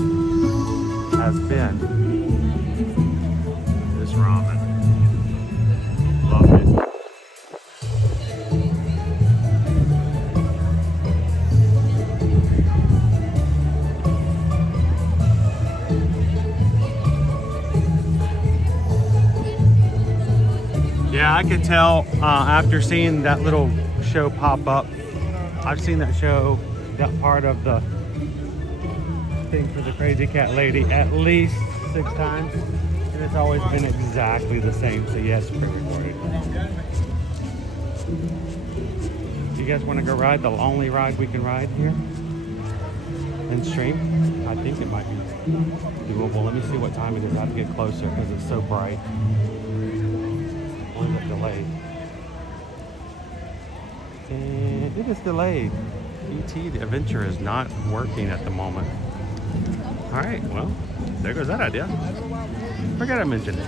has been this ramen. Love it. Yeah, I could tell after seeing that little show pop up. I've seen that show that part of the thing for the crazy cat lady at least 6 times, and it's always been exactly the same. So yes, pre-recorded. You guys want to go ride the only ride we can ride here and stream? I think it might be doable. Let me see what time it is. I have to get closer because it's so bright. Or is it delayed? And it is delayed. ET, the adventure is not working at the moment. All right, well, there goes that idea. Forget I mentioned it.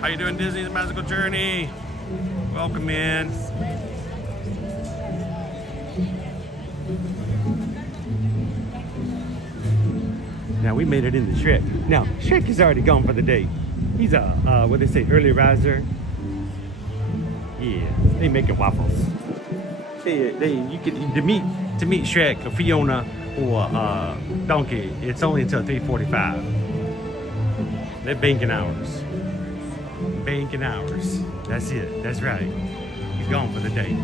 How you doing, Disney's Magical Journey? Welcome in. Now we made it into Shrek. Now Shrek is already gone for the day. He's a what they say, early riser. Yeah, they making waffles. You can to meet Shrek or Fiona or Donkey. It's only until 3:45. They're banking hours. Banking hours. That's it. That's right. He's gone for the day.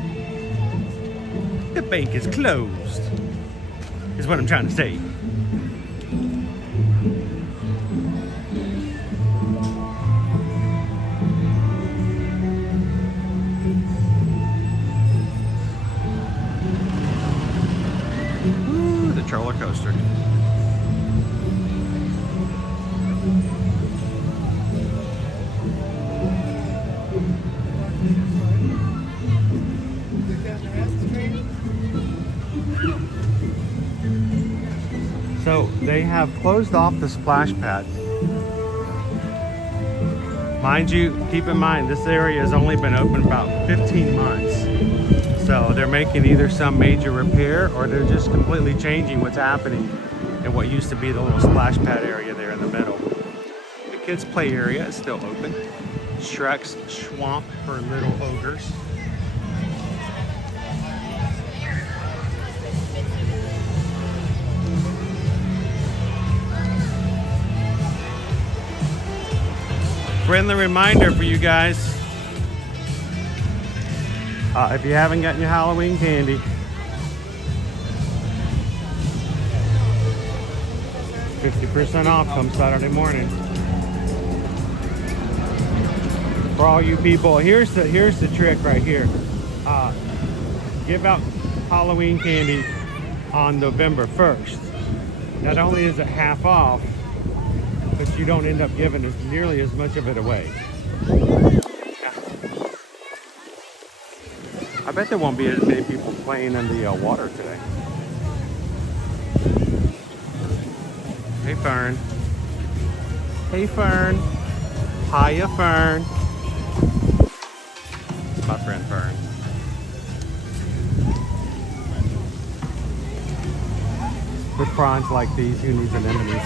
The bank is closed. Is what I'm trying to say. Ooh, the roller coaster. So they have closed off the splash pad. Mind you, keep in mind, this area has only been open about 15 months. So they're making either some major repair or they're just completely changing what's happening in what used to be the little splash pad area there in the middle. The kids' play area is still open. Shrek's swamp for little ogres. Friendly reminder for you guys, if you haven't gotten your Halloween candy, $50% off come Saturday morning. For all you people, here's the trick right here. Give out Halloween candy on November 1st. Not only is it half off, but you don't end up giving nearly as much of it away. Yeah. I bet there won't be as many people playing in the water today. Hey, Fern. Hey, Fern. Hiya, Fern. My friend Fern. With prawns like these, who needs anemones?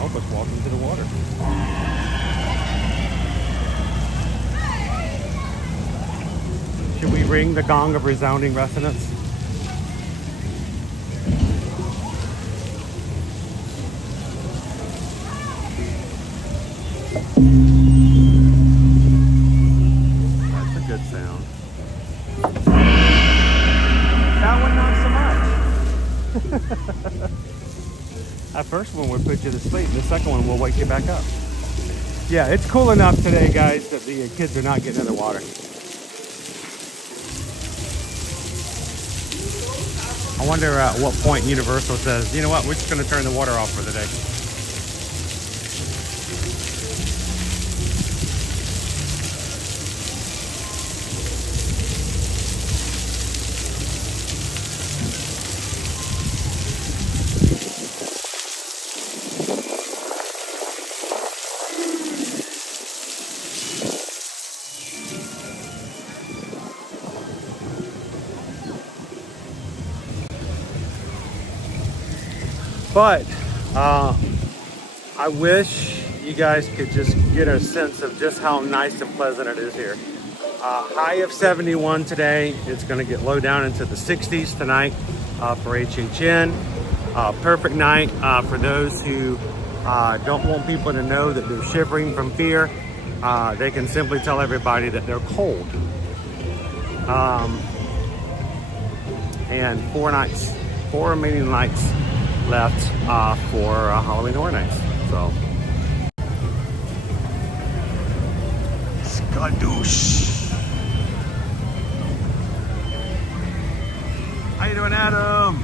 Almost walked into the water. Should we ring the gong of resounding resonance? That's a good sound. That one not so much. That first one would put you to sleep, and the second one will wake you back up. Yeah, it's cool enough today, guys, that the kids are not getting in the water. I wonder at what point Universal says, you know what, we're just going to turn the water off for the day. But I wish you guys could just get a sense of just how nice and pleasant it is here. High of 71 today. It's going to get low down into the 60s tonight for HHN. Perfect night for those who don't want people to know that they're shivering from fear. They can simply tell everybody that they're cold. And 4 remaining nights left for Halloween Horror Nights. So, skadoosh. How you doing, Adam?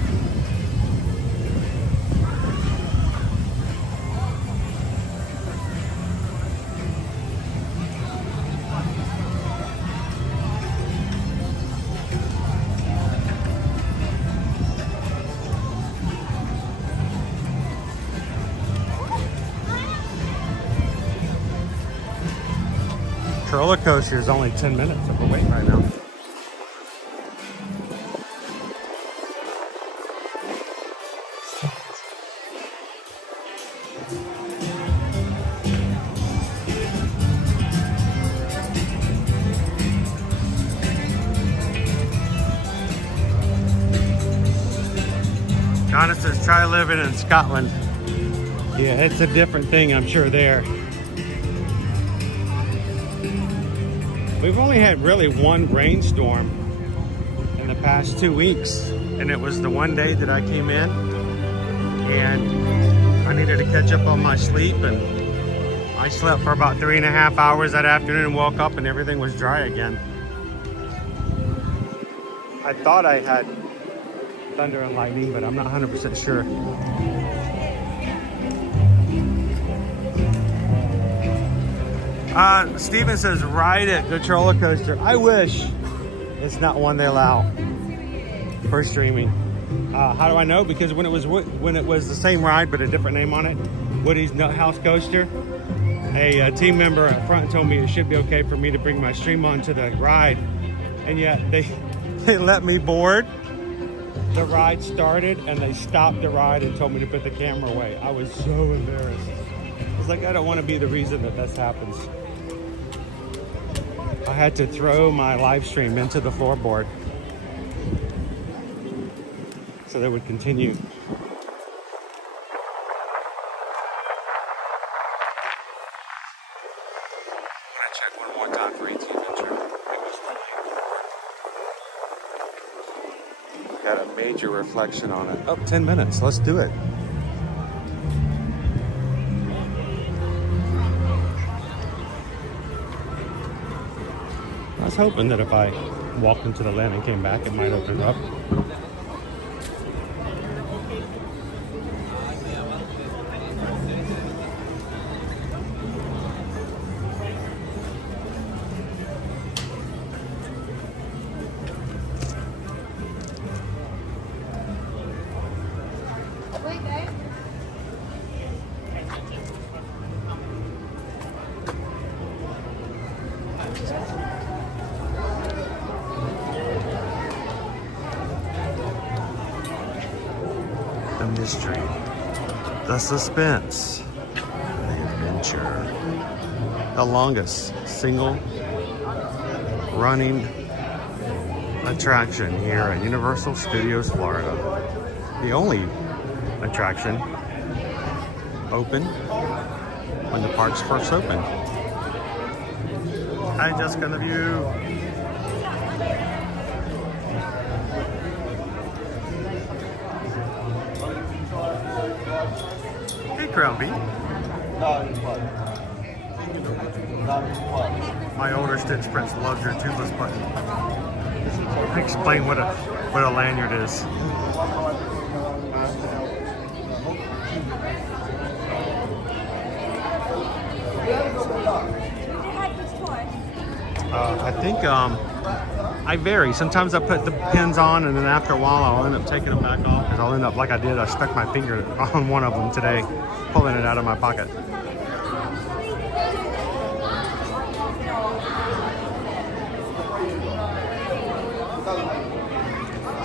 Roller coaster is only 10 minutes of a wait right now. Donna says, try living in Scotland. Yeah, it's a different thing, I'm sure, there. We've only had really one rainstorm in the past 2 weeks, and it was the one day that I came in and I needed to catch up on my sleep, and I slept for about 3.5 hours that afternoon and woke up and everything was dry again. I thought I had thunder and lightning, but I'm not 100% sure. Steven says, ride it, the roller coaster. I wish it's not one they allow for streaming. How do I know? Because when it was the same ride but a different name on it, Woody's Nut House Coaster, a team member up front told me it should be okay for me to bring my stream onto the ride, and yet they let me board. The ride started and they stopped the ride and told me to put the camera away. I was so embarrassed. I was like, I don't want to be the reason that this happens. I had to throw my live stream into the floorboard so they would continue. Can I check one more time for ET Venture? Got a major reflection on it. Oh, 10 minutes. Let's do it. I was hoping that if I walked into the land and came back, it might open up. The mystery, the suspense, the adventure. The longest single running attraction here at Universal Studios Florida. The only attraction open when the parks first opened. Hi Jessica, love you. Crown beef. My older Stitch Prince loves your tubeless button. Explain what a lanyard is. I think I vary. Sometimes I put the pins on, and then after a while I'll end up taking them back off, because I'll end up like I did. I stuck my finger on one of them today, pulling it out of my pocket.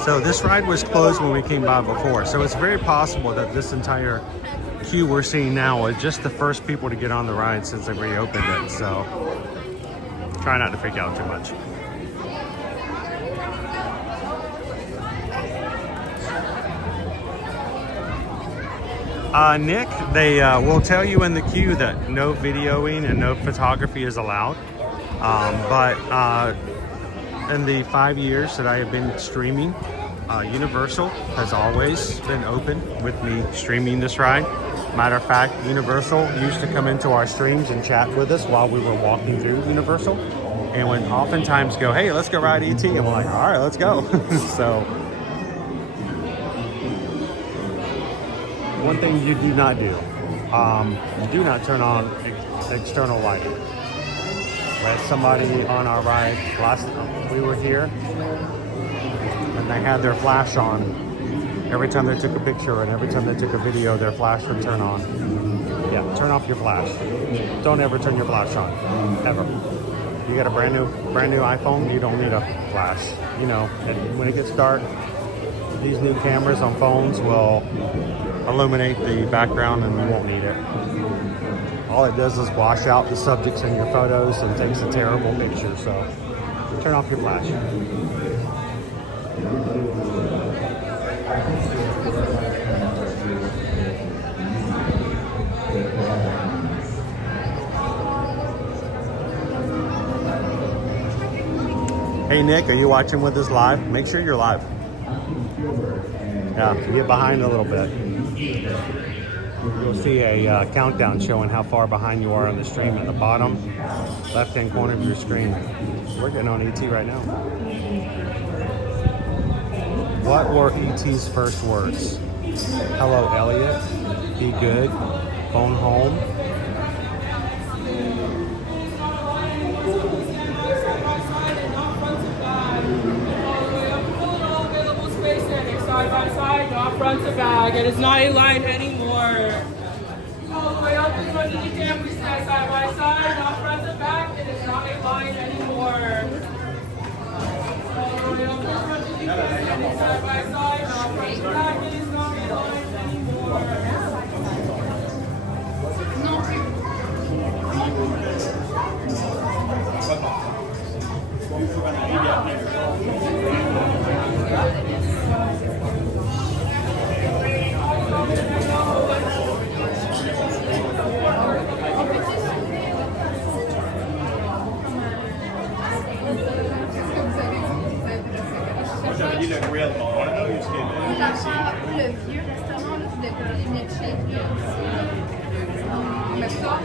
So this ride was closed when we came by before, so it's very possible that this entire queue we're seeing now is just the first people to get on the ride since they reopened it. So try not to freak out too much. Nick, they will tell you in the queue that no videoing and no photography is allowed. But in the 5 years that I have been streaming, Universal has always been open with me streaming this ride. Matter of fact, Universal used to come into our streams and chat with us while we were walking through Universal, and would oftentimes go, "Hey, let's go ride ET," and we're like, "All right, let's go." So one thing you do not do, do not turn on external lighting. We had somebody on our ride last time we were here, and they had their flash on. Every time they took a picture and every time they took a video, their flash would turn on. Yeah, turn off your flash. Don't ever turn your flash on, ever. You got a brand new iPhone, you don't need a flash. You know, and when it gets dark, these new cameras on phones will illuminate the background and you won't need it. All it does is wash out the subjects in your photos and takes a terrible picture. So turn off your flash. Hey Nick, are you watching with us live? Make sure you're live. Yeah, get behind a little bit. You'll see a countdown showing how far behind you are on the stream at the bottom left-hand corner of your screen. We're getting on ET right now. What were ET's first words? Hello, Elliot. Be good. Phone home. Side by side, not front to back. It is not a line anymore. All the way up in front of the camera, side by side, not front to back. It is not a line anymore. All the way up in front of the camera, side by side, not front to back. It is not a line anymore. Il a couvert le monde, là, il le vieux restaurant, là, de les milkshakes. Mais ça,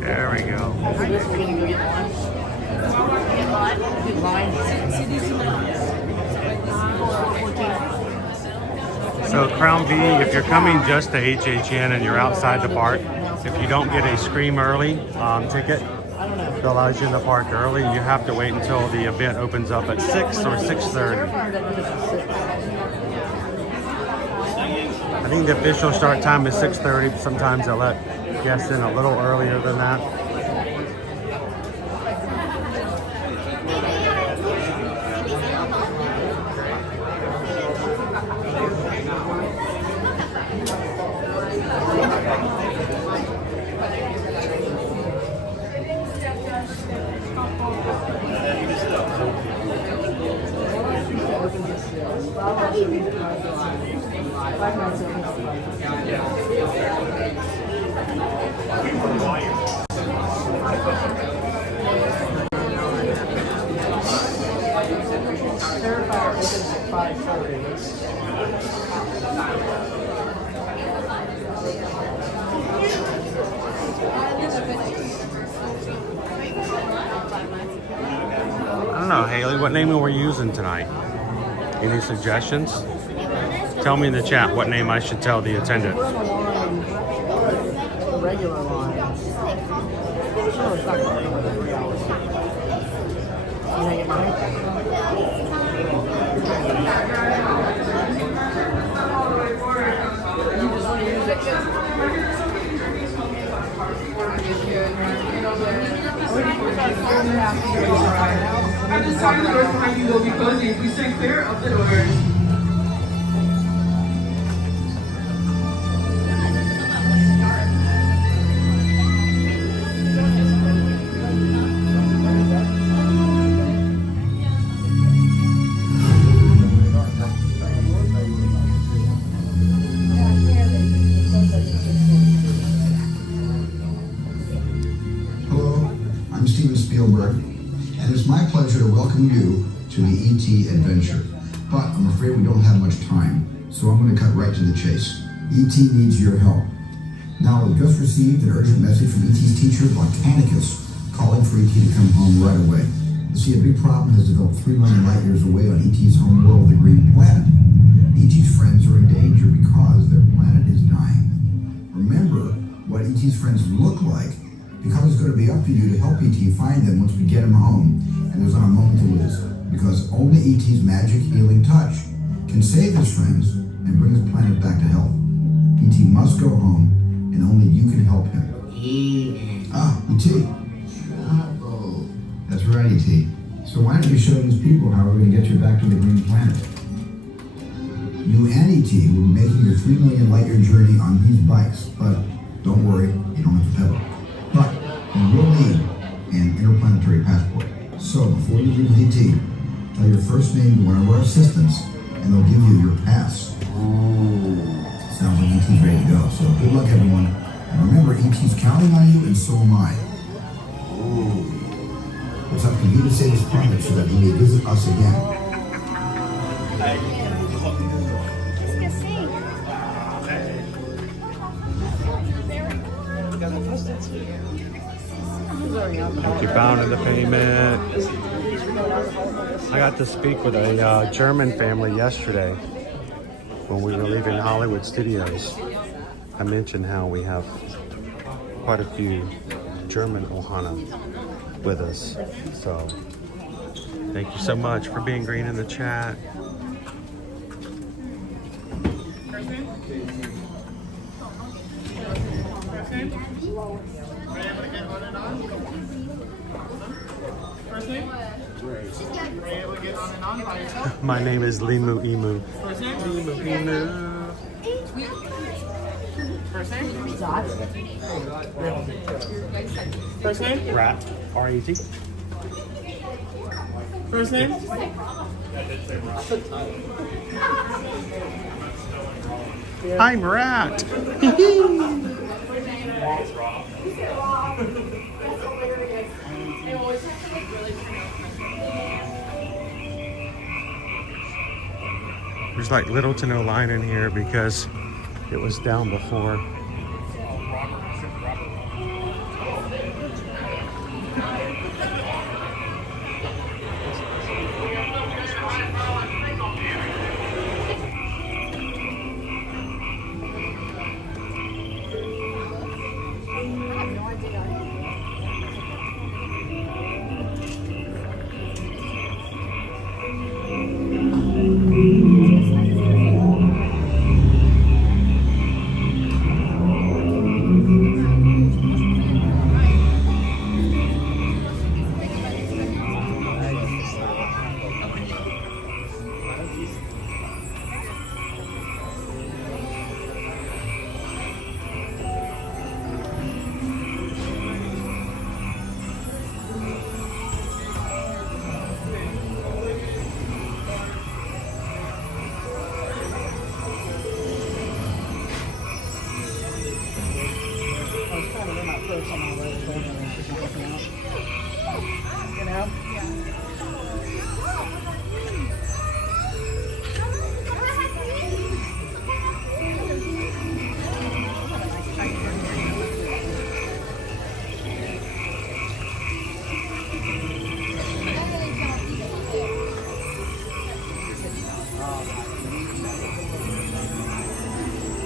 There we go. So Crown V, if you're coming just to HHN and you're outside the park, if you don't get a Scream Early ticket that allows you in the park early, you have to wait until the event opens up at 6 or 6:30. I think the official start time is 6:30, but sometimes they'll let guests in a little earlier than that. I don't know, Haley, what name are we using tonight? Any suggestions? Tell me in the chat what name I should tell the attendant. the regular line. No, it's not going to be 3 hours. Can I get mine? At this time, the doors behind you will be closing. Please stay clear of the doors. And it's my pleasure to welcome you to the ET adventure. But I'm afraid we don't have much time, so I'm going to cut right to the chase. ET needs your help. Now, we've just received an urgent message from ET's teacher, Botanicus, calling for ET to come home right away. You see, a big problem has developed 3 million light years away on ET's home world, the Green Planet. ET's friends are in danger because their planet is dying. Remember what ET's friends look like, because it's going to be up to you to help ET find them once we get him home, and there's not a moment to lose, because only ET's magic healing touch can save his friends and bring his planet back to health. ET must go home, and only you can help him. Ah, ET. Trouble. That's right, ET. So why don't you show these people how we're going to get you back to the Green Planet? You and ET will be making your 3 million light year journey on these bikes, but don't worry, you don't have to pedal. But you will need an interplanetary passport. So before you leave with ET, tell your first name to one of our assistants, and they'll give you your pass. Ooh. Sounds like ET's ready to go. So good luck, everyone. And remember, ET's counting on you, and so am I. Ooh. It's up to you to save this planet so that he may visit us again. Keep bound in the payment. I got to speak with a German family yesterday when we were leaving Hollywood Studios. I mentioned how we have quite a few German Ohana with us. So thank you so much for being green in the chat. My name is Limu Emu. Limu Emu. First name? First name? Rat. R-A-T. First name? I'm Rat. There's like little to no line in here because it was down before.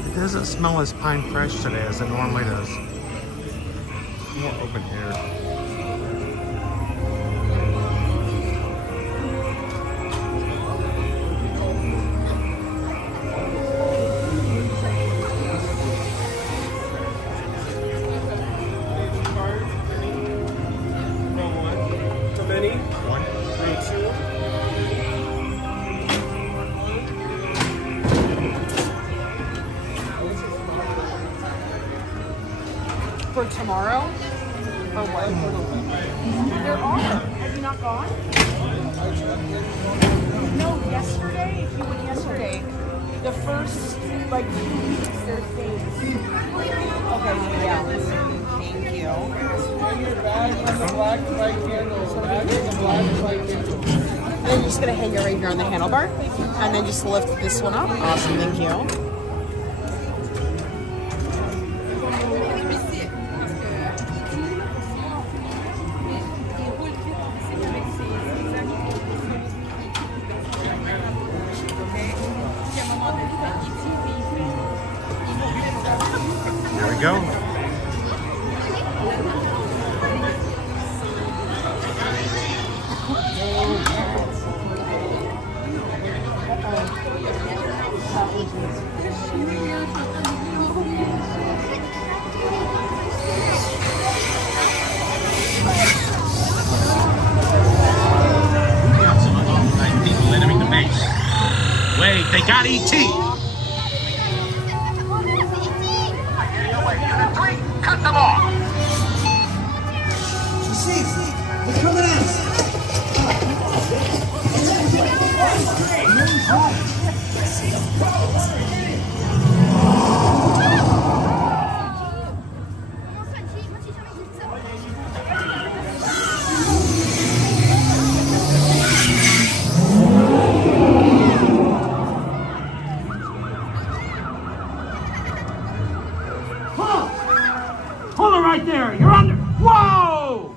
It doesn't smell as pine fresh today as it normally does. more open air. For tomorrow? Or what? There are. Have you not gone? No, yesterday. If you went yesterday, the first like 2 weeks, there's days. Okay, yeah. Thank you. And you're just gonna hang it right here on the handlebar, and then just lift this one up. Awesome, thank you. There we go. People entering the base. Wait, they got ET. Cut them off. See, they're coming at us. Hold it right there. You're under. Whoa!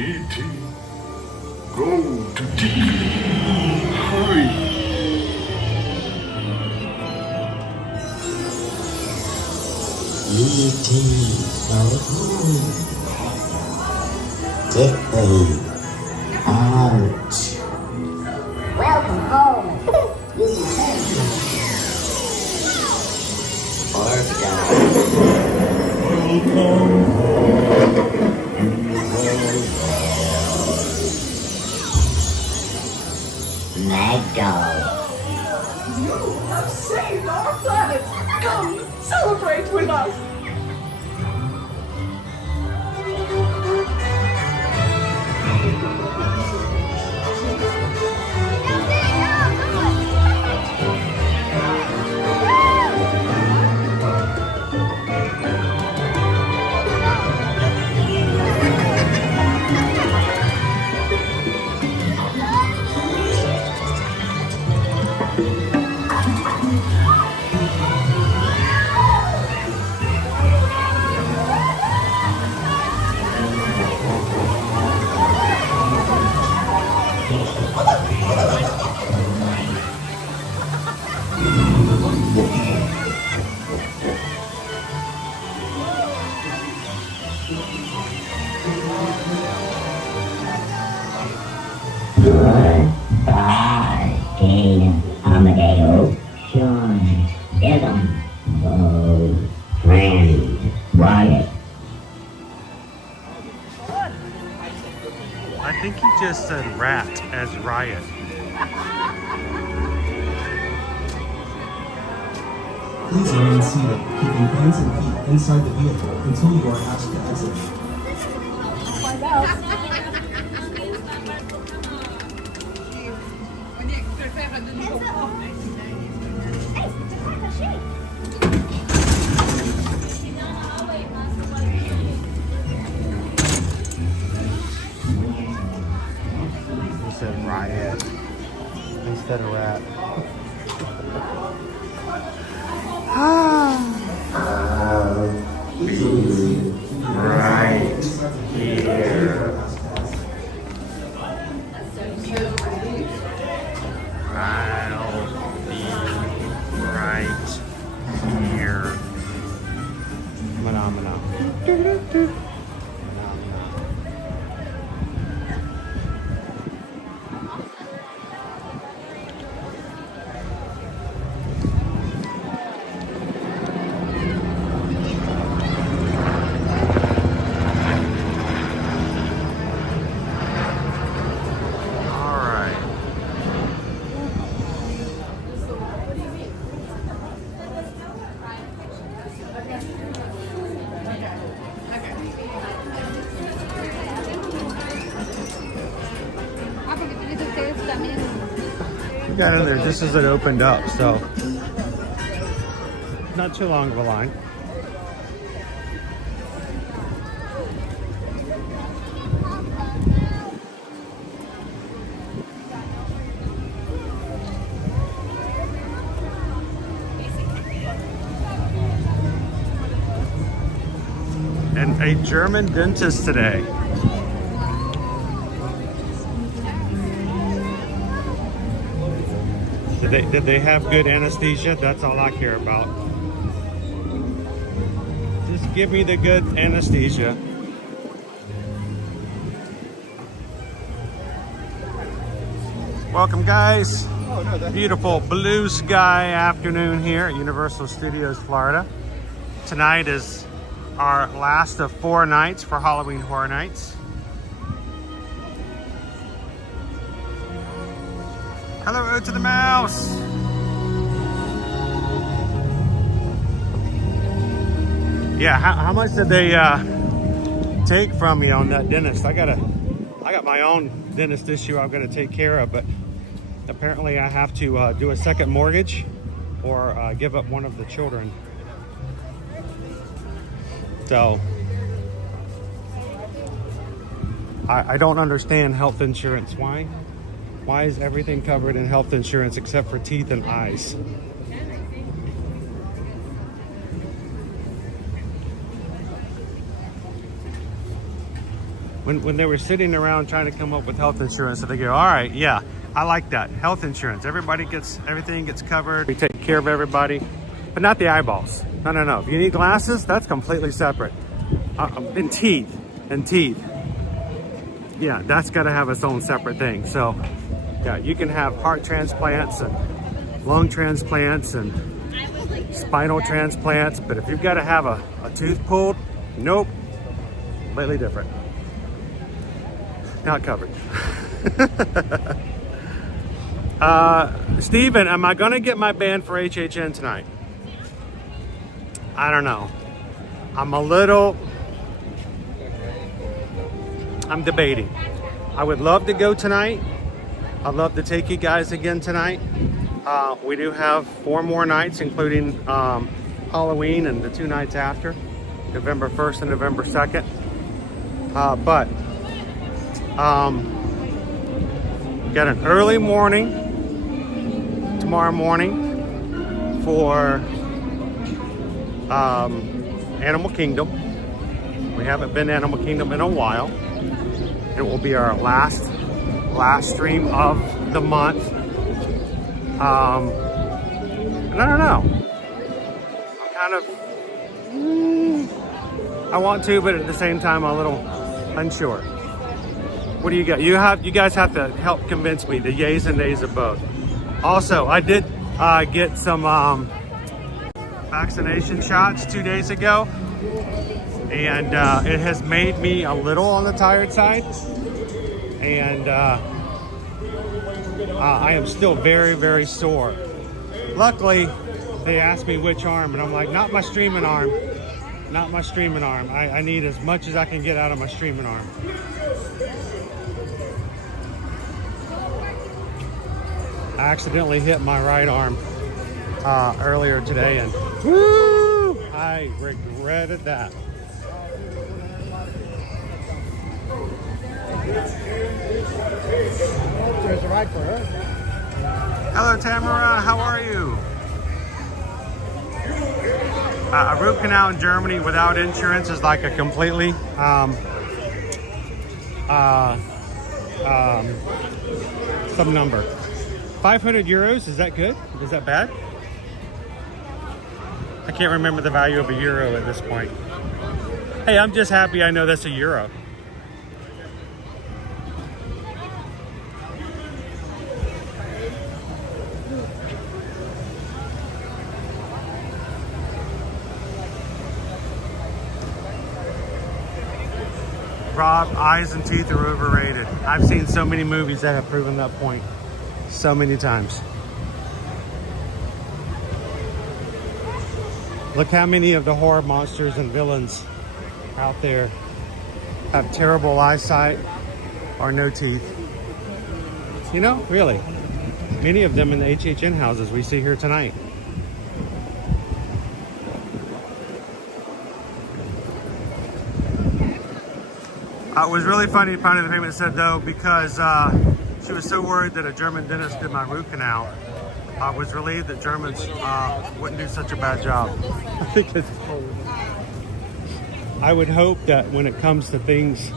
E.T. Go to Dicky. Hurry. E.T. Go home. Get the heart. Welcome home. Lego. You have saved our planet. Come, celebrate with us. Goodbye, I think he just said rat as riot. Please remain seated, keeping hands and feet inside the vehicle until you are asked to exit. Find out. He said riot instead of rat. I'll be right here. I'll be right here. Phenomena. Got in there just as it opened up, so not too long of a line. And a German dentist today. Did they have good anesthesia? That's all I care about. Just give me the good anesthesia. Welcome, guys. Beautiful blue sky afternoon here at Universal Studios, Florida. Tonight is our last of 4 nights for Halloween Horror Nights. Hello to the mouse. Yeah, how much did they take from me on that dentist? I got my own dentist issue I've got to take care of, but apparently I have to do a second mortgage or give up one of the children. So I don't understand health insurance. Why is everything covered in health insurance except for teeth and eyes? When they were sitting around trying to come up with health insurance, so they go, all right, yeah, I like that. Health insurance, everything gets covered. We take care of everybody, but not the eyeballs. No. If you need glasses, that's completely separate. And teeth. Yeah, that's got to have its own separate thing. So yeah, you can have heart transplants and lung transplants and spinal transplants, but if you've got to have a tooth pulled, nope, completely different. Not covered. Steven, am I going to get my band for HHN tonight? I don't know. I'm debating. I would love to go tonight. I'd love to take you guys again tonight. We do have 4 more nights, including Halloween and the 2 nights after, November 1st and November 2nd. But got an early morning tomorrow morning for Animal Kingdom. We haven't been to Animal Kingdom in a while. It will be our last stream of the month. And I don't know. I'm kind of, I want to, but at the same time, I'm a little unsure. What do you got? You guys have to help convince me, the yays and nays of both. Also, I did get some vaccination shots 2 days ago, and it has made me a little on the tired side. and I am still very, very sore. Luckily, they asked me which arm, and I'm like, not my streaming arm. Not my streaming arm. I need as much as I can get out of my streaming arm. I accidentally hit my right arm earlier today, and woo, I regretted that. There's a ride for her. Hello, Tamara. How are you? A root canal in Germany without insurance is like a completely some number. 500 euros, is that good? Is that bad? I can't remember the value of a euro at this point. Hey, I'm just happy I know that's a euro. Rob, eyes and teeth are overrated. I've seen so many movies that have proven that point so many times. Look how many of the horror monsters and villains out there have terrible eyesight or no teeth. You know, really. Many of them in the HHN houses we see here tonight. It was really funny, Pounding the Pavement said, though, because she was so worried that a German dentist did my root canal. I was relieved that Germans wouldn't do such a bad job. I would hope that when it comes to things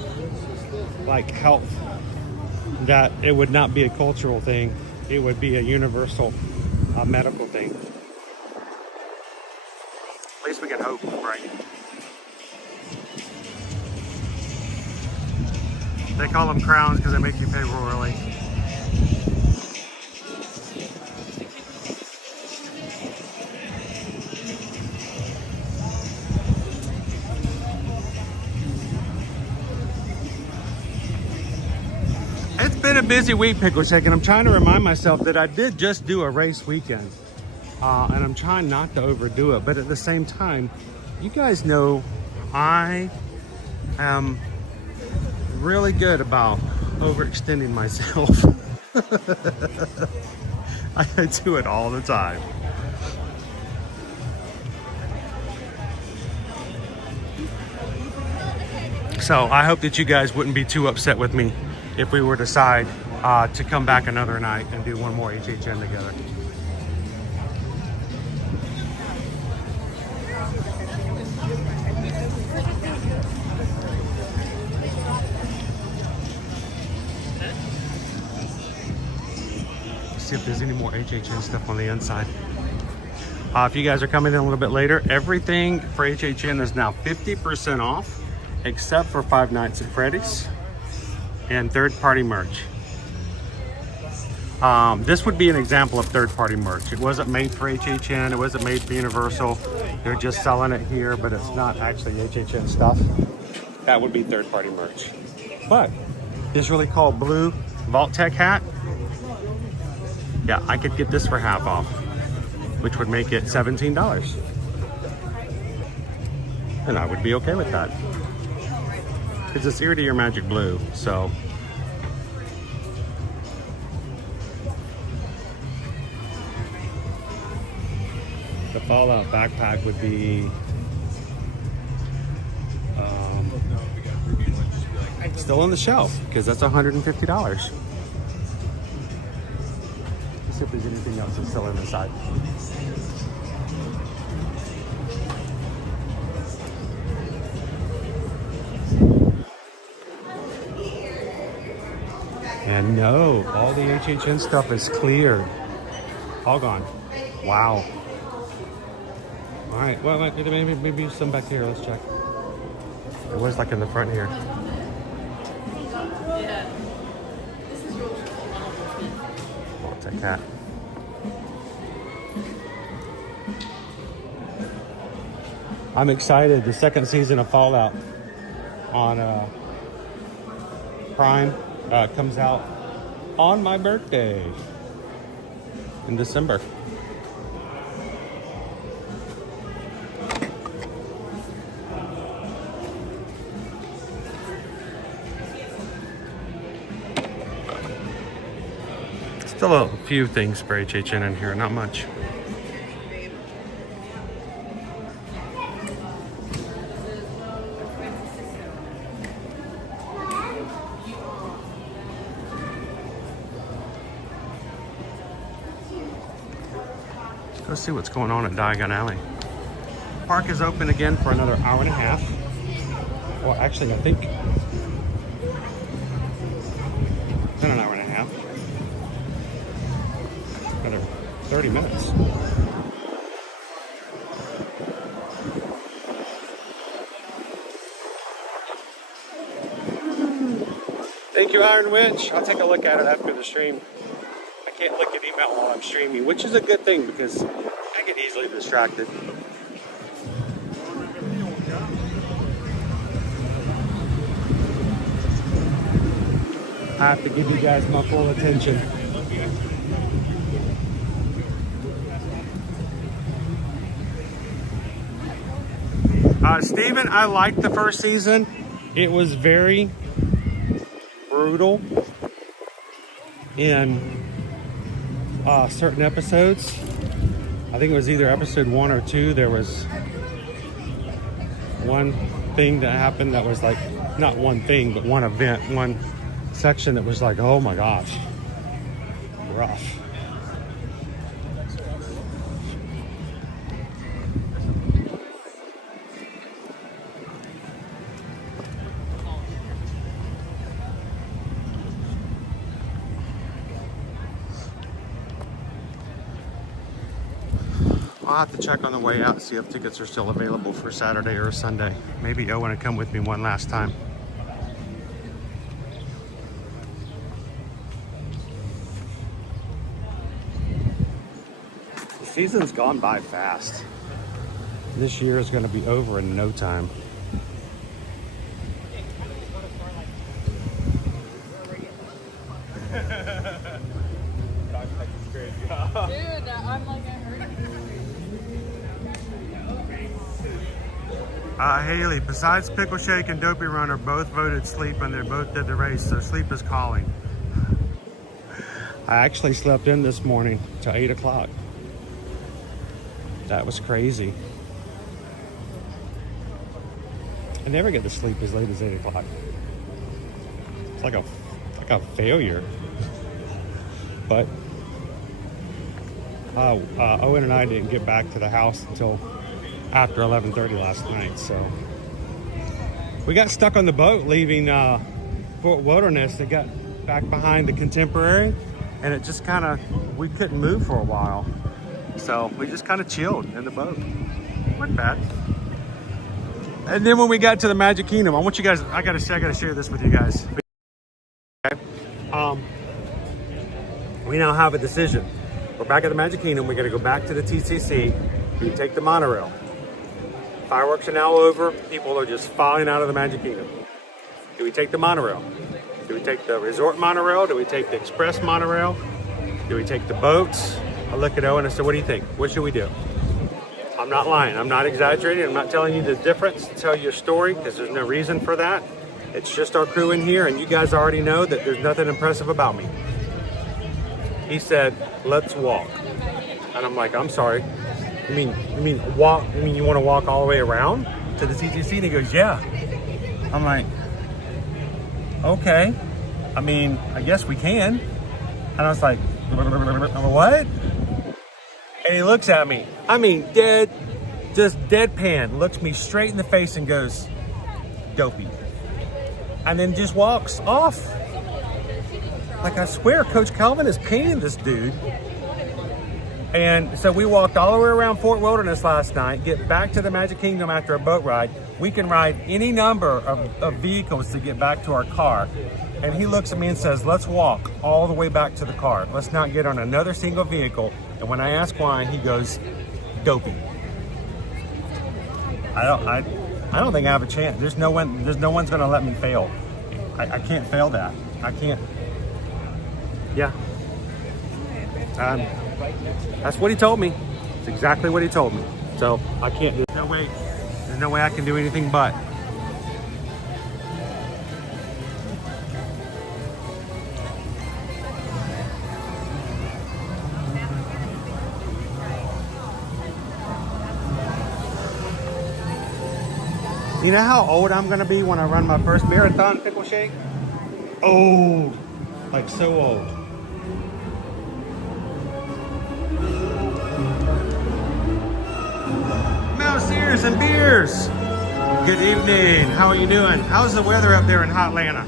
like health, that it would not be a cultural thing. It would be a universal medical thing. At least we can hope, right? They call them crowns because they make you pay royally. It's been a busy week, Pickle Shake, and I'm trying to remind myself that I did just do a race weekend. And I'm trying not to overdo it, but at the same time, you guys know I am really good about overextending myself. I do it all the time. So I hope that you guys wouldn't be too upset with me if we were to decide to come back another night and do one more HHN together. See if there's any more HHN stuff on the inside. If you guys are coming in a little bit later, everything for HHN is now 50% off, except for Five Nights at Freddy's and third-party merch. This would be an example of third-party merch. It wasn't made for HHN, it wasn't made for Universal. They're just selling it here, but it's not actually HHN stuff. That would be third-party merch. But this really cool blue Vault Tech hat, yeah, I could get this for half off, which would make it $17. And I would be okay with that. Because it's ear to ear magic blue, so. The Fallout backpack would be still on the shelf, because that's $150. See if there's anything else that's still inside. And no, all the HHN stuff is cleared. All gone. Wow. All right, well, maybe some back here. Let's check. It was like in the front here. Oh, it's a cat. I'm excited. The second season of Fallout on Prime comes out on my birthday in December. Still a few things for HHN in here, not much. Let's go see what's going on at Diagon Alley. Park is open again for another hour and a half. Well, actually, I think it's been an hour and a half. Another 30 minutes. Thank you, Iron Witch. I'll take a look at it after the stream. I can't look at email while I'm streaming, which is a good thing because I get easily distracted. I have to give you guys my full attention. Steven, I liked the first season. It was very brutal in certain episodes. I think it was either episode 1 or 2. There was one thing that happened that was like, not one thing, but one event, one section that was like, oh my gosh, rough. I'll have to check on the way out, see if tickets are still available for Saturday or Sunday. Maybe Owen will come with me one last time. The season's gone by fast. This year is going to be over in no time. Dude, I'm like, I heard Haley, besides Pickle Shake and Dopey Runner, both voted sleep and they both did the race, so sleep is calling. I actually slept in this morning till 8 o'clock. That was crazy. I never get to sleep as late as 8 o'clock. It's like a failure. But Owen and I didn't get back to the house until after 11:30 last night, so we got stuck on the boat leaving Fort Wilderness. It got back behind the Contemporary, and it just kind of, we couldn't move for a while, so we just kind of chilled in the boat. Wasn't bad. And then when we got to the Magic Kingdom, I want you guys, I gotta share this with you guys. Okay. We now have a decision. We're back at the Magic Kingdom. We got to go back to the TCC. We take the monorail. Fireworks are now over. People are just filing out of the Magic Kingdom. Do we take the monorail? Do we take the resort monorail? Do we take the express monorail? Do we take the boats? I look at Owen and I said, what do you think? What should we do? I'm not lying. I'm not exaggerating. I'm not telling you the difference to tell you a story because there's no reason for that. It's just our crew in here, and you guys already know that there's nothing impressive about me. He said, let's walk. And I'm like, I'm sorry. You mean walk? You mean you want to walk all the way around to the TTC? And he goes, yeah. I'm like, okay. I mean, I guess we can. And I was like, what? And he looks at me. I mean, just deadpan, looks me straight in the face and goes, dopey. And then just walks off. Like, I swear, Coach Calvin is paying this dude. And so we walked all the way around Fort Wilderness last night, get back to the Magic Kingdom after a boat ride. We can ride any number of vehicles to get back to our car. And he looks at me and says, let's walk all the way back to the car. Let's not get on another single vehicle. And when I ask why, he goes, dopey. I don't think I have a chance. There's no one's gonna let me fail. I can't fail that. I can't. Yeah. That's what he told me. It's exactly what he told me. So I can't do. There's no way I can do anything but. You know how old I'm gonna be when I run my first marathon pickle shake? Old. Like so old. Mouse ears and beers. Good evening. How are you doing? How's the weather up there in Hotlanta?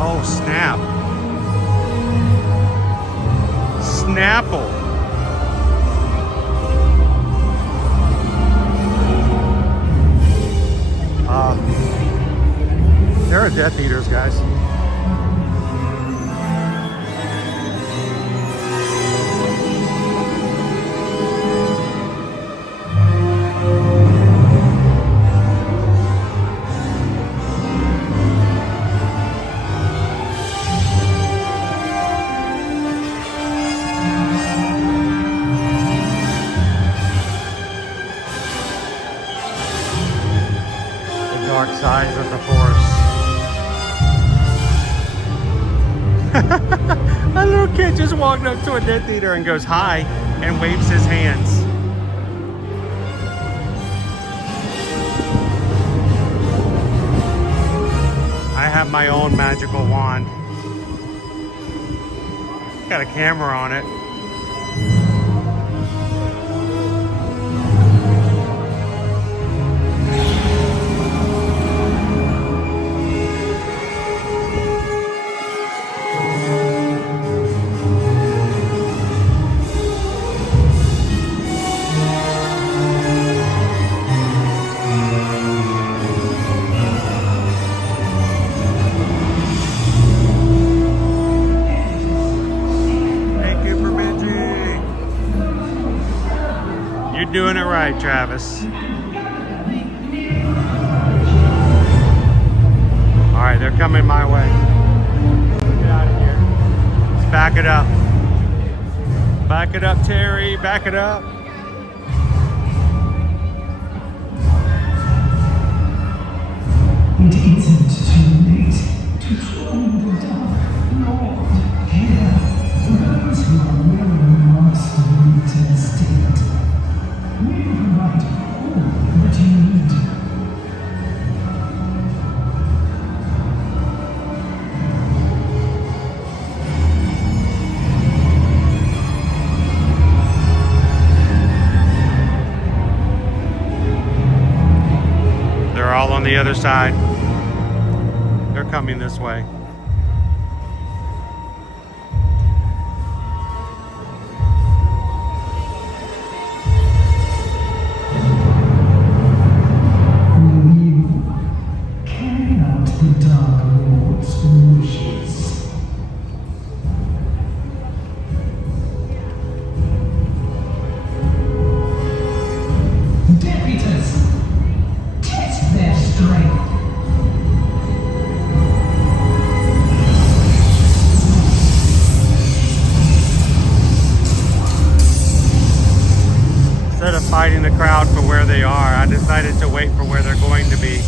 Oh, snap. Snapple. There are Death Eaters, guys. The dark sides of the Force. A little kid just walked up to a Death Eater and goes hi and waves his hands. I have my own magical wand. Got a camera on it. Doing it right, Travis. All right, they're coming my way. Get out of here. Let's back it up. Back it up, Terry. Back it up. It isn't too late to find the dark Lord here. Those who are willing must be tested. We provide all that you need. They're all on the other side. They're coming this way. Fighting the crowd for where they are, I decided to wait for where they're going to be.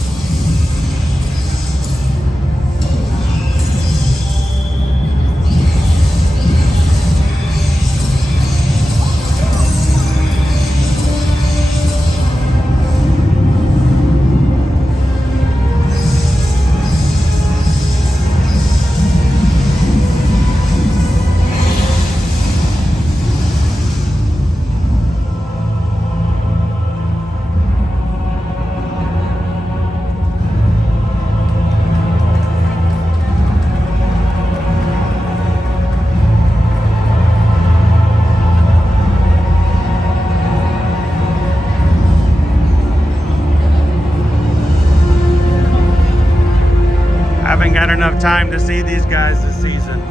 Enough time to see these guys this season.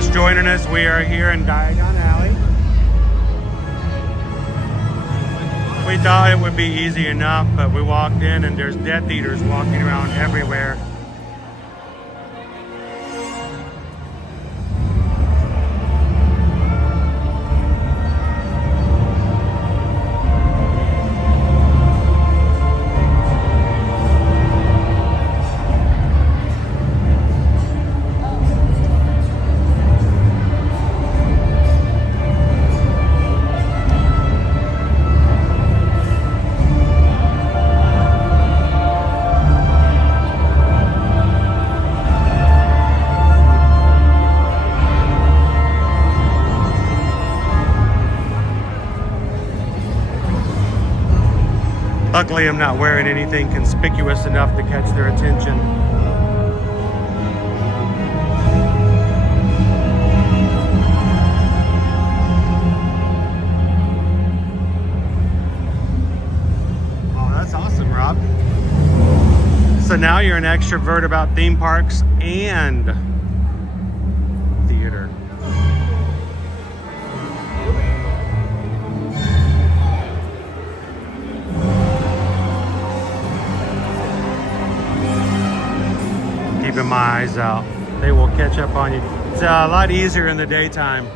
just joining us, we are here in Diagon Alley. We thought it would be easy enough, but we walked in and there's Death Eaters walking around everywhere. Luckily, I'm not wearing anything conspicuous enough to catch their attention. Oh, that's awesome, Rob. So now you're an extrovert about theme parks and theater. Keeping my eyes out. They will catch up on you. It's a lot easier in the daytime.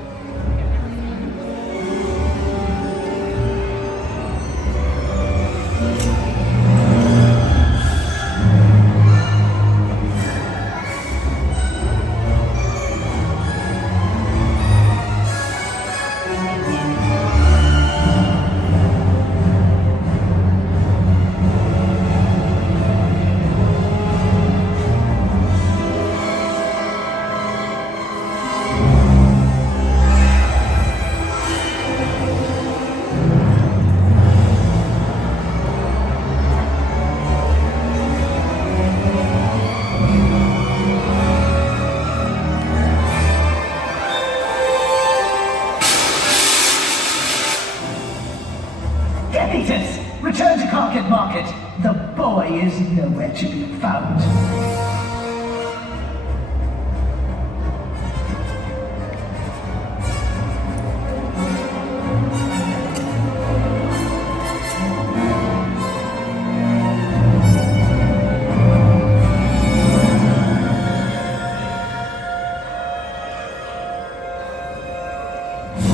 Return to Carket Market. The boy is nowhere to be found.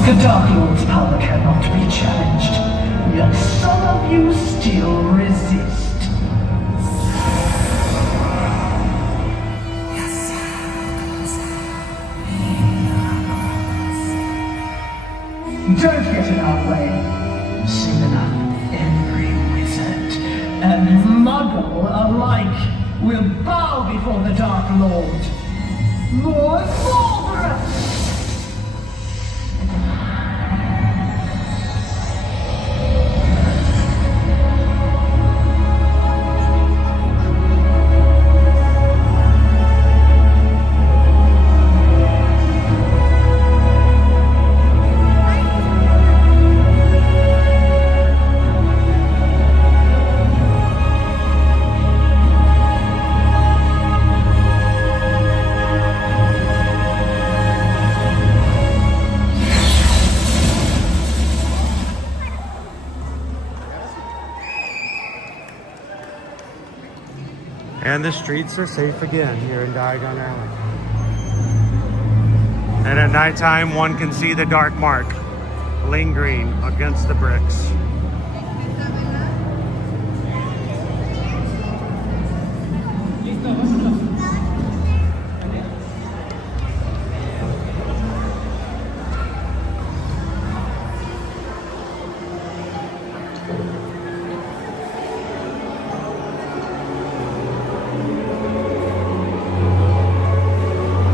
The Dark Lord's power cannot be challenged. Yet some of you still resist. Don't get in our way. Soon enough, every wizard and muggle alike will bow before the Dark Lord. More marvelous! And the streets are safe again here in Diagon Alley. And at nighttime, one can see the dark mark lingering against the bricks.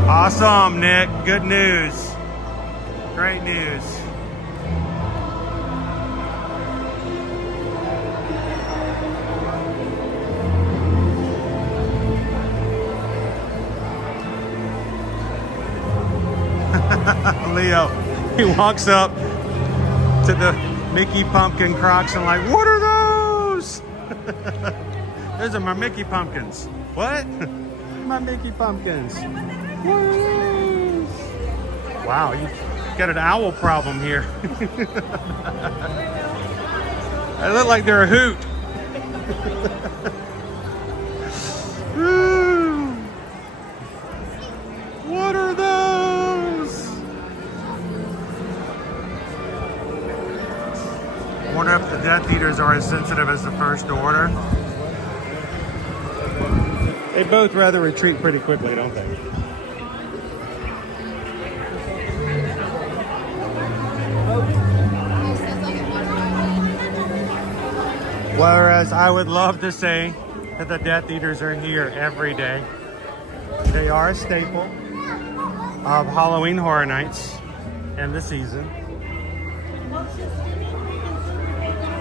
Awesome, Nick. Good news. Great news. Leo, he walks up to the Mickey Pumpkin Crocs and like, what are those? Those are my Mickey Pumpkins. What? My Mickey Pumpkins. What are those? Wow, you got an owl problem here. They look like they're a hoot. What are those? I wonder if the Death Eaters are as sensitive as the First Order. They both rather retreat pretty quickly, don't they? Whereas I would love to say that the Death Eaters are here every day. They are a staple of Halloween Horror Nights and the season.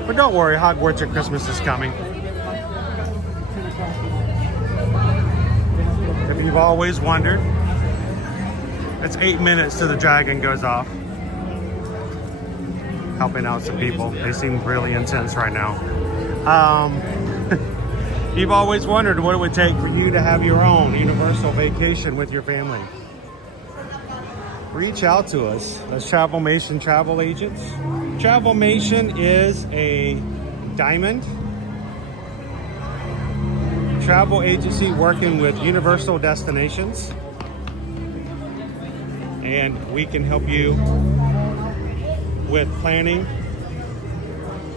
But don't worry, Hogwarts at Christmas is coming. If you've always wondered, it's 8 minutes till the dragon goes off. Helping out some people. They seem really intense right now. You've always wondered what it would take for you to have your own Universal vacation with your family. Reach out to us as Travelmation travel agents. Travelmation is a diamond travel agency working with Universal destinations, and we can help you with planning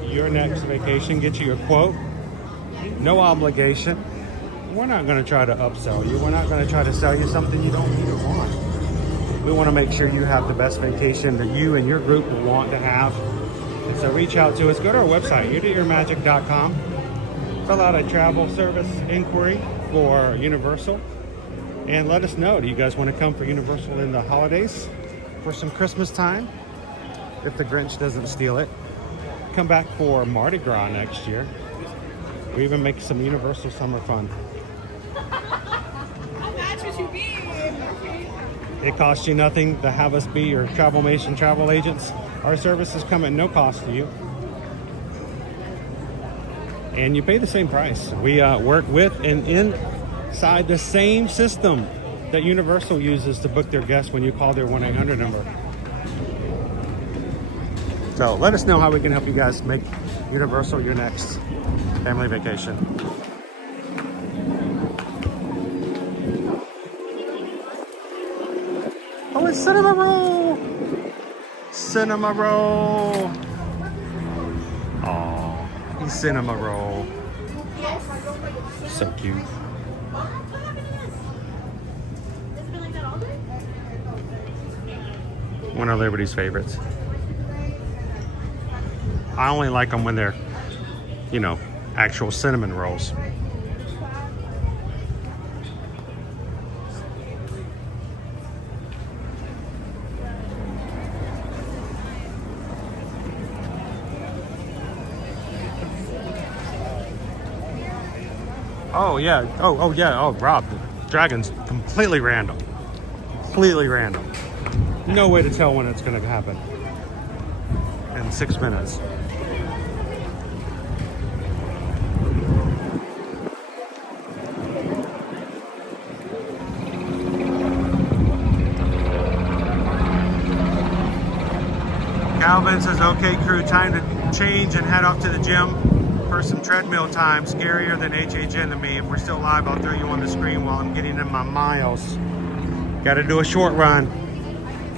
your next vacation, get you a quote, no obligation. We're not going to try to upsell you. We're not going to try to sell you something you don't need or want. We want to make sure you have the best vacation that you and your group will want to have. And so reach out to us. Go to our website, eartoearmagic.com. Fill out a travel service inquiry for Universal and let us know. Do you guys want to come for Universal in the holidays for some Christmas time? If the Grinch doesn't steal it. Come back for Mardi Gras next year. We even make some Universal summer fun. That's what you mean. It costs you nothing to have us be your Travelmation travel agents. Our services come at no cost to you. And you pay the same price. We work with and inside the same system that Universal uses to book their guests when you call their 1-800 number. So let us know how we can help you guys make Universal your next family vacation. Oh, it's Cinema Roll! Cinema Roll! Oh, he's Cinema Roll. So cute. One of Liberty's favorites. I only like them when they're, you know, actual cinnamon rolls. Oh yeah, oh yeah, oh Rob, the dragon's completely random. Completely random. No way to tell when it's gonna happen. In 6 minutes. Calvin says, okay crew, time to change and head off to the gym for some treadmill time. Scarier than HHN to me. If we're still live, I'll throw you on the screen while I'm getting in my miles. Got to do a short run.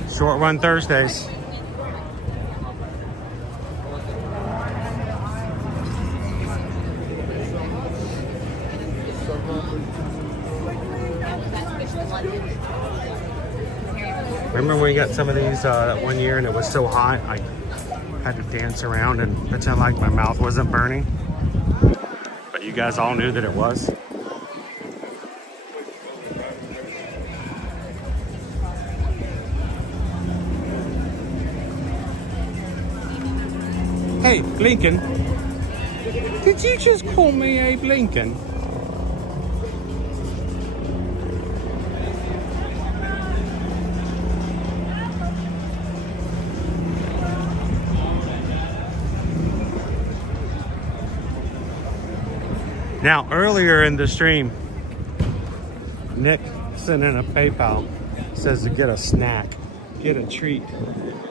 Short run Thursdays. Remember when we got some of these that one year and it was so hot, I had to dance around and pretend like my mouth wasn't burning? But you guys all knew that it was. Hey, Blinken. Did you just call me a Blinken? Now, earlier in the stream, Nick sent in a PayPal, says to get a snack. get a treat.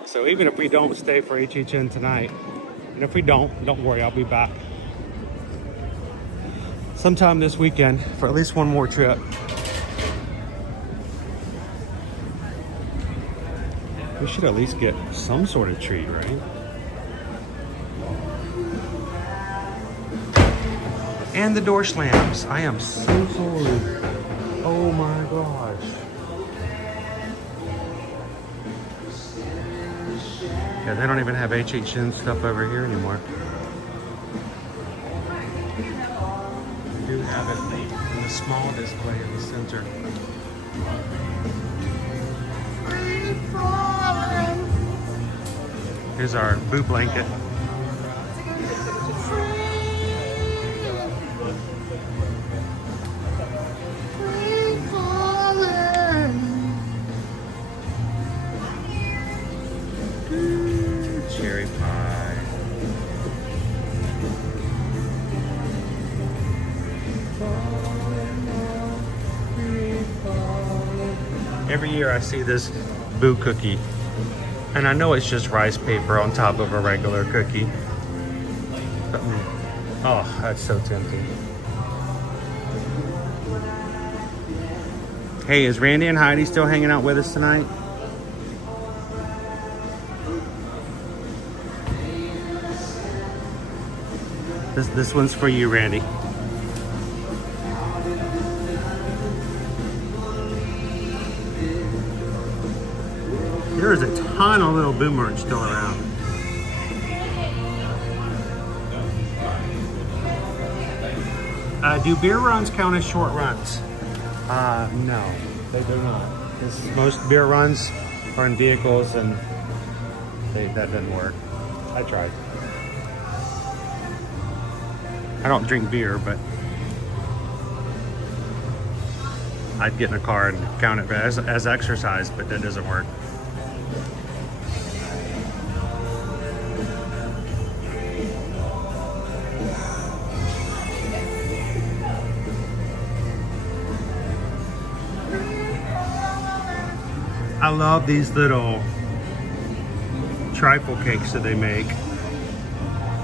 So even if we don't stay for HHN tonight, and if we don't worry, I'll be back sometime this weekend for at least one more trip. We should at least get some sort of treat, right? And the door slams. I am so sorry. Oh my gosh. Yeah, they don't even have HHN stuff over here anymore. They do have it in the small display in the center. Here's our boo blanket. Cherry pie. Every year I see this boo cookie, and I know it's just rice paper on top of a regular cookie. But, oh, that's so tempting. Hey, is Randy and Heidi still hanging out with us tonight? This one's for you, Randy. There is a ton of little boo merch still around. Do beer runs count as short runs? No, they do not. Most beer runs are in vehicles, and that didn't work. I tried. I don't drink beer, but I'd get in a car and count it as exercise, but that doesn't work. I love these little trifle cakes that they make.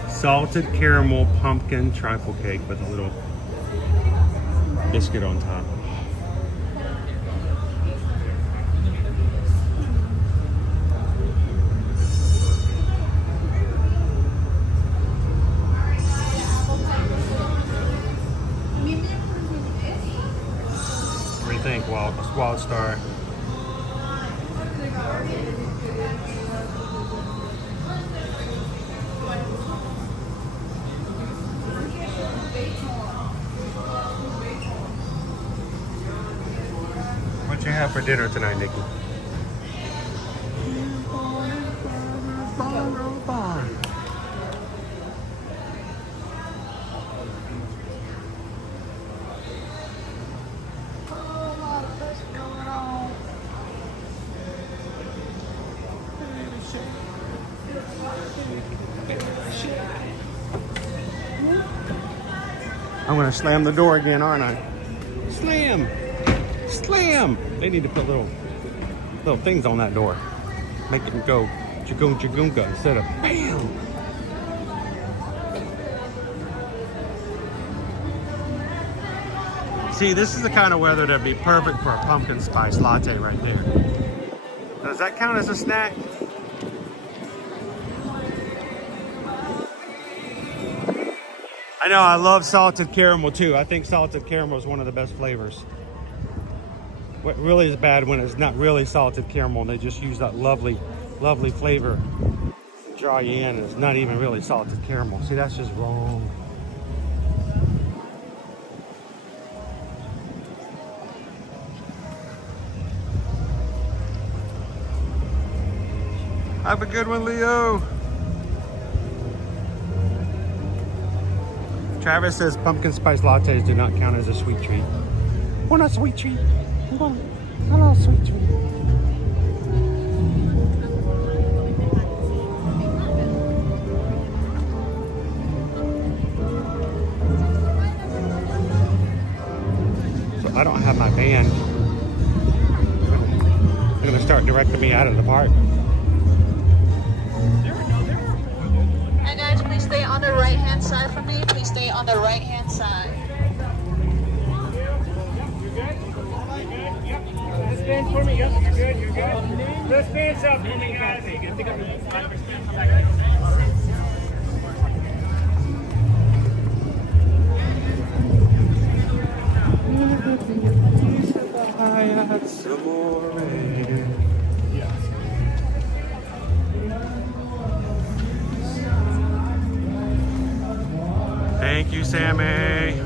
Salted caramel pumpkin trifle cake with a little biscuit on top. What do you think, Wild Star? What you have for dinner tonight, Nikki? I'm gonna slam the door again, aren't I? Slam! Slam! They need to put little things on that door. Make it go jagoon jagoonga instead of BAM! See, this is the kind of weather that'd be perfect for a pumpkin spice latte right there. Does that count as a snack? I know, I love salted caramel too. I think salted caramel is one of the best flavors. What really is bad when it's not really salted caramel and they just use that lovely, lovely flavor to draw you in, and it's not even really salted caramel. See, that's just wrong. Have a good one, Leo. Travis says pumpkin spice lattes do not count as a sweet treat. Well, not a sweet treat. Not a sweet treat. So I don't have my band. I'm gonna start directing me out of the park. And guys, please stay on the right hand side for me. Please stay on the right hand side. This band's for me, yep, you're good, you're good. This band's up for me, guys. Thank you, Sammy.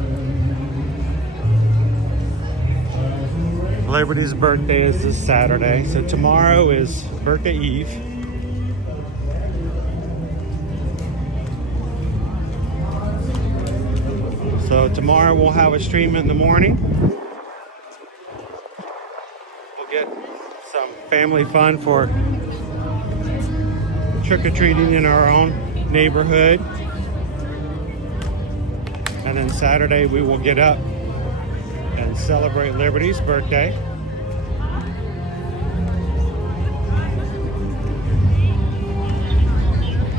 Liberty's birthday is this Saturday, so tomorrow is birthday eve. So tomorrow we'll have a stream in the morning. We'll get some family fun for trick-or-treating in our own neighborhood. And then Saturday we will get up and celebrate Liberty's birthday.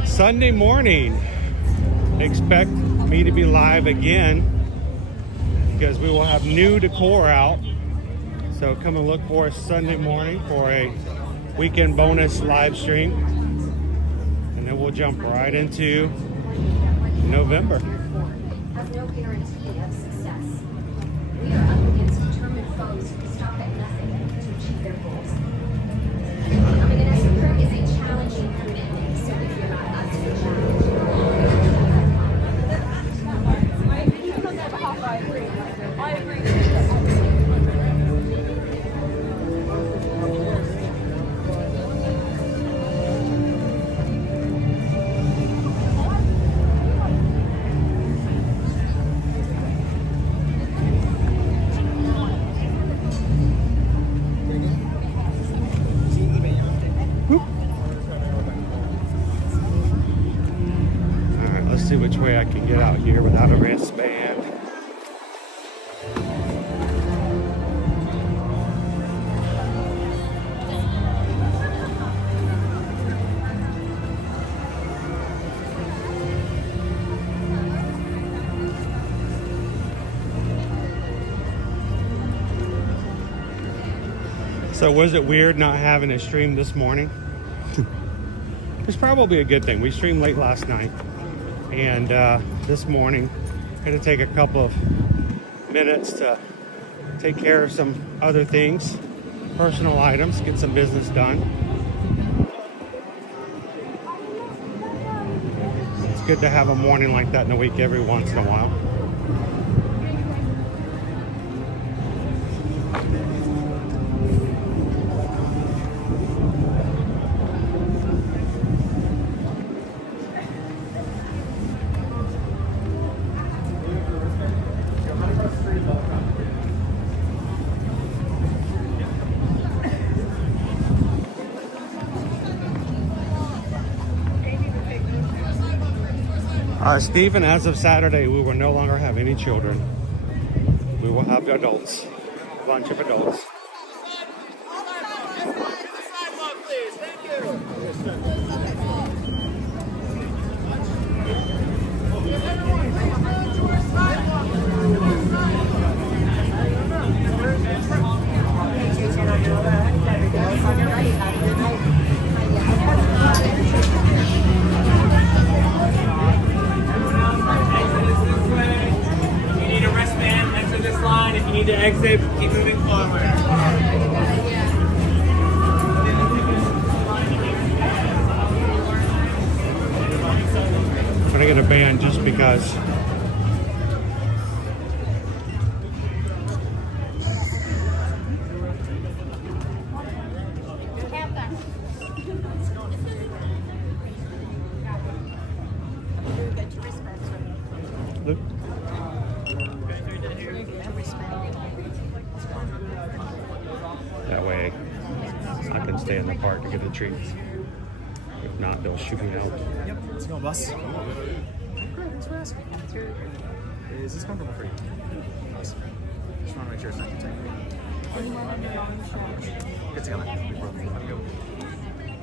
Sunday morning, expect me to be live again because we will have new decor out. So come and look for us Sunday morning for a weekend bonus live stream. And then we'll jump right into November. Has no guarantee of success. We are up against determined foes who stop at nothing to achieve their goals. Becoming an expert is a challenging commitment, so if you're not up to the challenge, I agree. See which way I can get out here without a wristband. So was it weird not having a stream this morning? It's probably a good thing. We streamed late last night. And this morning, I'm going to take a couple of minutes to take care of some other things, personal items, get some business done. It's good to have a morning like that in the week every once in a while. Stephen, as of Saturday, we will no longer have any children. We will have adults, a bunch of adults. If you need to exit, keep moving forward. I'm gonna get a band just because. Look. That way I can stay in the park to get the treats. If not, they'll shoot me out. Yep, let's go, boss. Great, thanks for asking. Is this comfortable for you? Awesome. Just want to make sure it's not too tight. Good to go.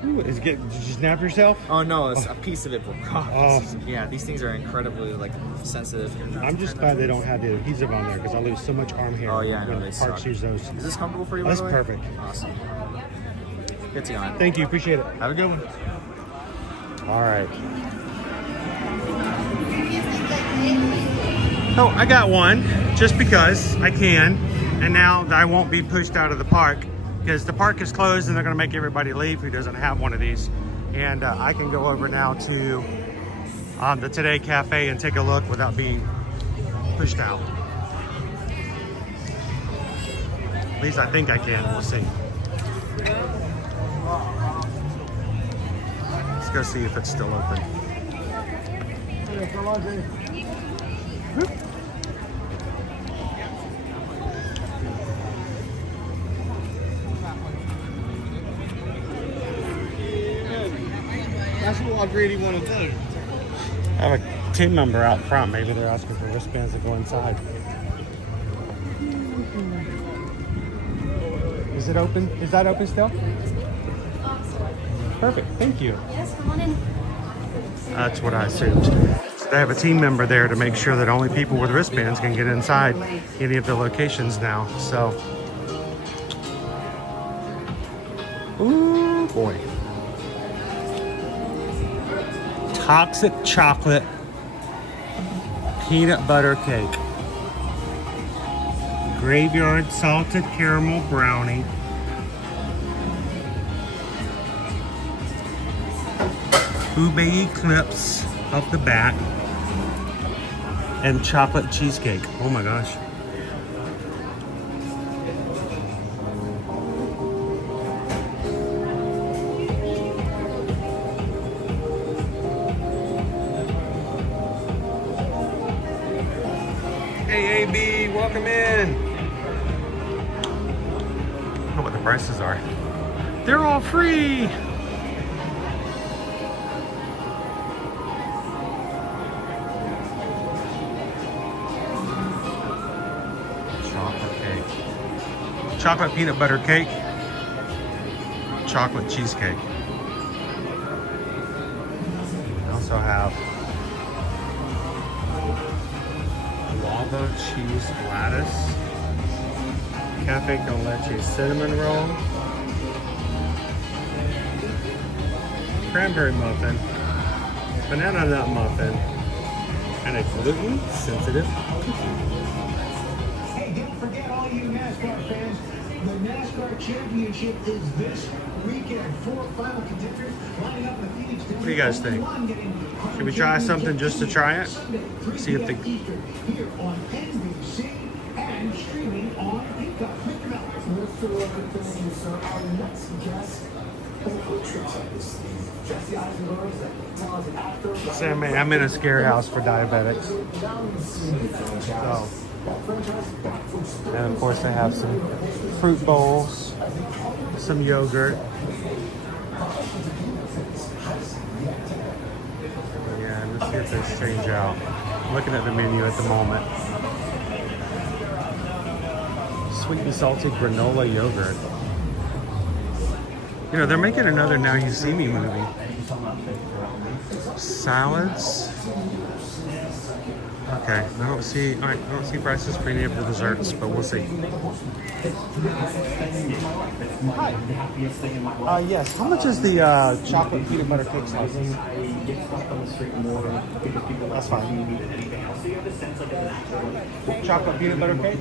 Ooh, is it did you snap yourself? Oh no, it's a piece of it will pop. Oh. Yeah, these things are incredibly like sensitive. I'm just glad they don't have the adhesive on there because I lose so much arm hair. Oh yeah, I know when they parts suck. use those. Is this comfortable for you? That's by the way? perfect. Awesome. Good to go. Thank you, appreciate it. Have a good one. All right. So I got one just because I can, and now I won't be pushed out of the park because the park is closed and they're going to make everybody leave who doesn't have one of these. And I can go over now to the Today Cafe and take a look without being pushed out. At least I think I can. We'll see. Let's go see if it's still open. That's what I really want to do. I have a team member out front. Maybe they're asking for wristbands to go inside. Is it open? Is that open still? Perfect. Thank you. Yes, come on in. That's what I assumed. So they have a team member there to make sure that only people with wristbands can get inside any of the locations now. So, ooh boy. Toxic chocolate peanut butter cake. Graveyard salted caramel brownie. Ube clips off the back. And chocolate cheesecake. Oh my gosh. Hey AB, welcome in. Look what the prices are. They're all free. Chocolate cake. Chocolate peanut butter cake. Chocolate cheesecake. We also have lava cheese lattice, cafe con leche cinnamon roll, cranberry muffin, banana nut muffin, and a gluten sensitive cookie. Hey, don't forget all you NASCAR fans, the NASCAR Championship is this weekend. 4 final contenders lining up in Phoenix. What do you guys think? Should we try something just to try it? See if the Here on NBC and streaming on Peacock. Mr. Thank you, sir. Our next guest has a quick trip up his sleeve. Jesse Eisenberg is a talented actor. Sam, I'm in a scare house for diabetics. So, and of course, they have some fruit bowls, some yogurt. Yeah, let's see if there's change out. I'm looking at the menu at the moment. Sweet and salty granola yogurt. You know, they're making another Now You See Me movie. Salads. Okay, I don't see prices for any of the desserts, but we'll see. Hi. Yes. How much is the chocolate peanut butter cake slice? That's fine. Chocolate peanut butter cake?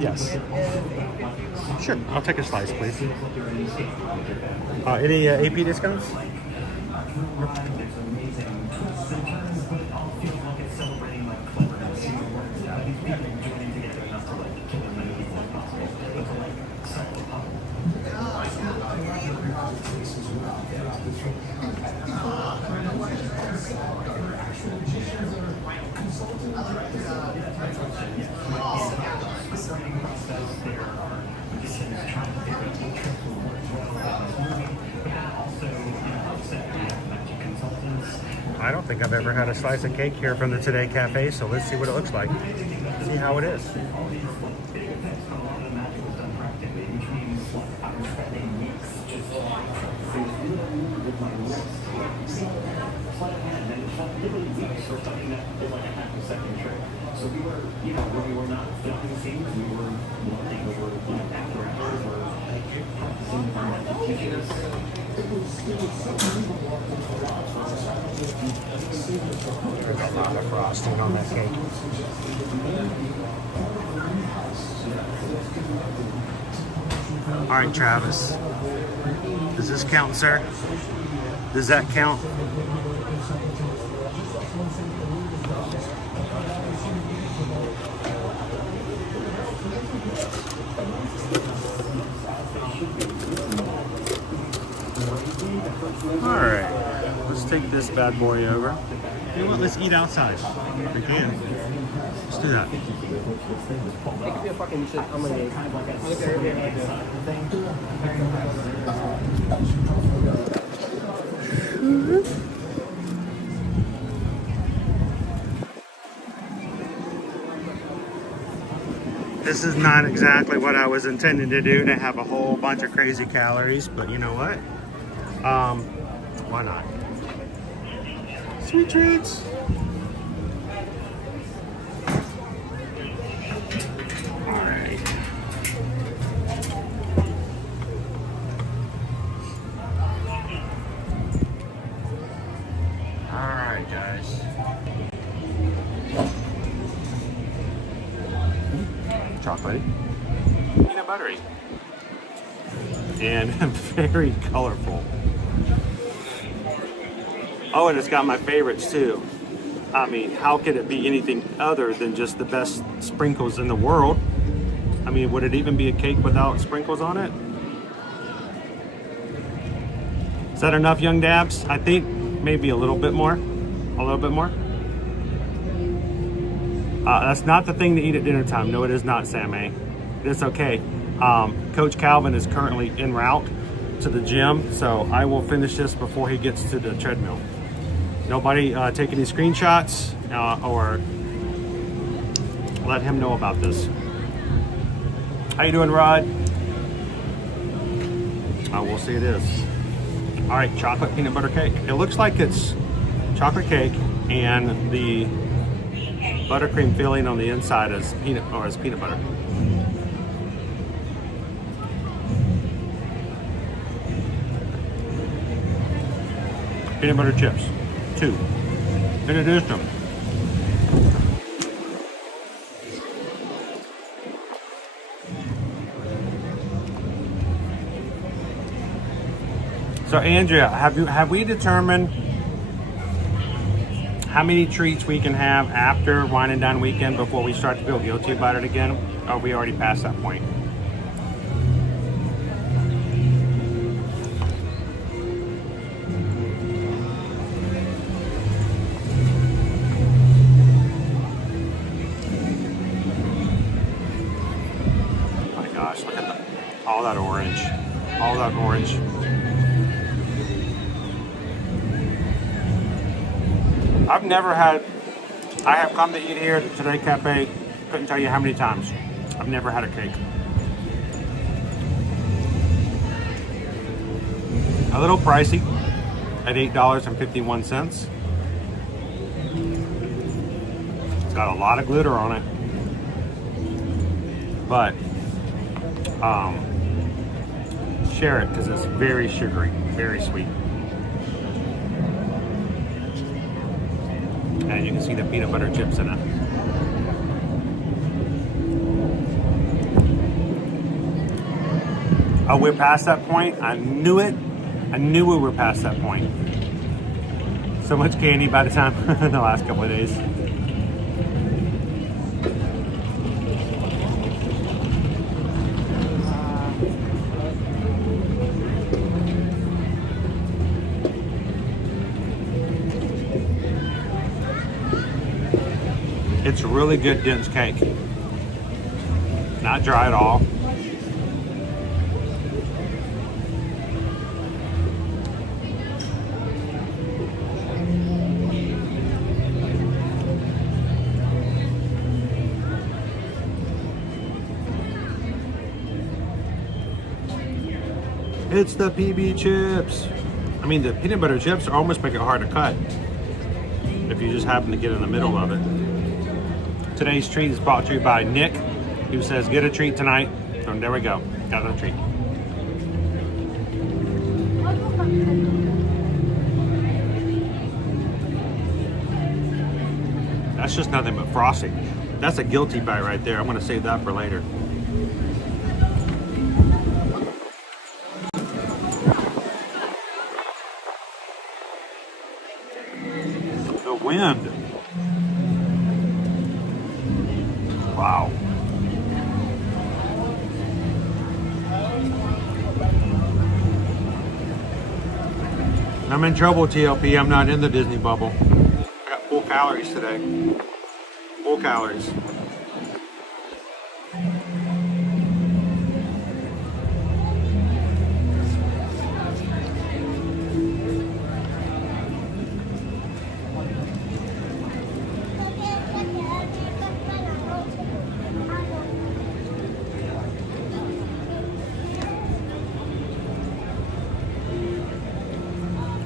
Yes. Sure. I'll take a slice, please. Any AP discounts? I don't think I've ever had a slice of cake here from the Today Cafe, so let's see what it looks like. See how it is. So we were, you know, when we were not filming scenes, we were learning, we were, you know, after hours, we were practicing, teaching us. There's a lot of frosting on that cake. All right, Travis. Does this count, sir? Does that count? All right, let's take this bad boy over. You know what? Let's eat outside. We can. Let's do that. It could be a fucking shit. I'm gonna look at everything. This is not exactly what I was intending to do, to have a whole bunch of crazy calories, but you know what? Why not? Sweet treats. All right. All right, guys. Chocolatey, peanut buttery, and very colorful. Oh, and it's got my favorites too. I mean, how could it be anything other than just the best sprinkles in the world? I mean, would it even be a cake without sprinkles on it? Is that enough, young dabs? I think maybe a little bit more. A little bit more. That's not the thing to eat at dinner time. No, it is not, Sam A. It's okay. Coach Calvin is currently en route to the gym, so I will finish this before he gets to the treadmill. Nobody take any screenshots or let him know about this. How you doing, Rod? We'll see it is. All right, chocolate peanut butter cake. It looks like it's chocolate cake and the buttercream filling on the inside is peanut butter. Peanut butter chips, 2. Introduced them. So Andrea, have we determined how many treats we can have after Wine and Dine weekend before we start to feel guilty about it again? Or are we already past that point? Oh my gosh, look at all that orange. All that orange. I've never had, I have come to eat here at the Today Cafe, couldn't tell you how many times. I've never had a cake. A little pricey at $8.51. It's got a lot of glitter on it, but share it because it's very sugary, very sweet. And you can see the peanut butter chips in it. Oh, we're past that point? I knew it. I knew we were past that point. So much candy by the time in the last couple of days. It's really good dense cake. Not dry at all. It's the PB chips. I mean, the peanut butter chips almost make it hard to cut if you just happen to get in the middle of it. Today's treat is brought to you by Nick, who says, get a treat tonight. And there we go, got a treat. That's just nothing but frosting. That's a guilty bite right there. I'm gonna save that for later. The wind. Wow. I'm in trouble, TLP. I'm not in the Disney bubble. I got full calories today. Full calories.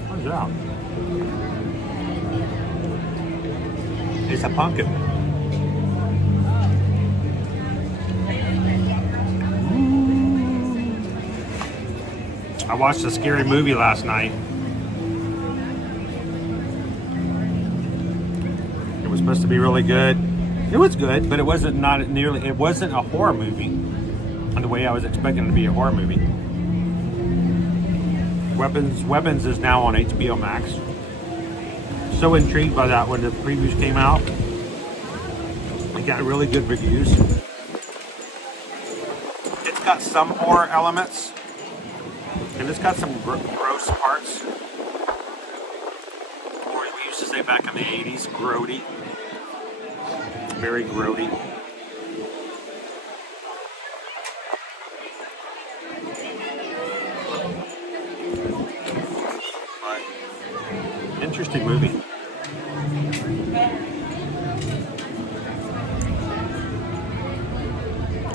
What's that? It's a pumpkin. I watched a scary movie last night. It was supposed to be really good. It was good, but it wasn't a horror movie in the way I was expecting it to be a horror movie. Weapons is now on HBO Max. So intrigued by that when the previews came out. It got really good reviews. It's got some horror elements. And it's got some gross parts. Or as we used to say back in the 80s, grody. Very grody. But interesting movie.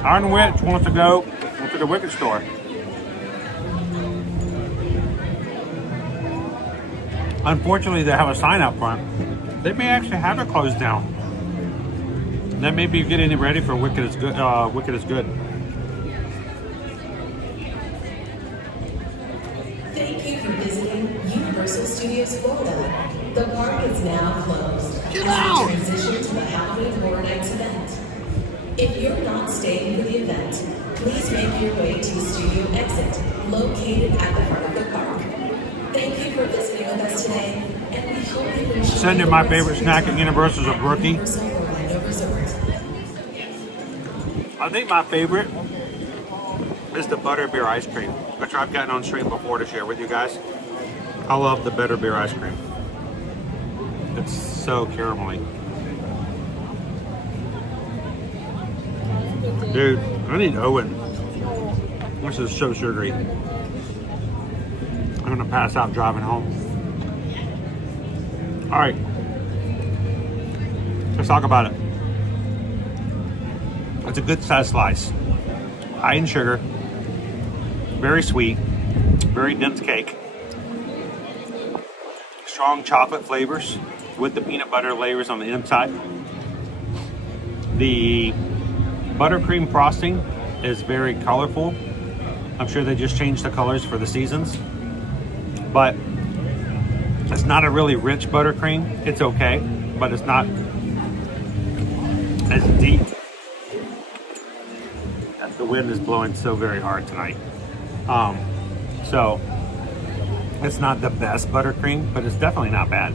Iron Witch wants to go to the Wicked store. Unfortunately, they have a sign out front. They may actually have it closed down. That may be getting it ready for Wicked is Good. Wicked is Good. Thank you for visiting Universal Studios Florida. The park is now closed. Get out! As we transition to the Halloween Horror Nights event. If you're not staying for the event, please make your way to the studio exit located at the front of the park. Thank you for visiting with us today, and we hope you enjoy. Sending my favorite snack at Universal is a brookie. I think my favorite is the butterbeer ice cream, which I've gotten on stream before to share with you guys. I love the butterbeer ice cream. It's so caramelly. Dude, I need Owen. This is so sugary. I'm gonna pass out driving home. All right, let's talk about it. It's a good size slice. High in sugar, very sweet, very dense cake. Strong chocolate flavors with the peanut butter layers on the inside. The buttercream frosting is very colorful. I'm sure they just changed the colors for the seasons. But it's not a really rich buttercream. It's okay, but it's not as deep. The wind is blowing so very hard tonight. So it's not the best buttercream, but it's definitely not bad.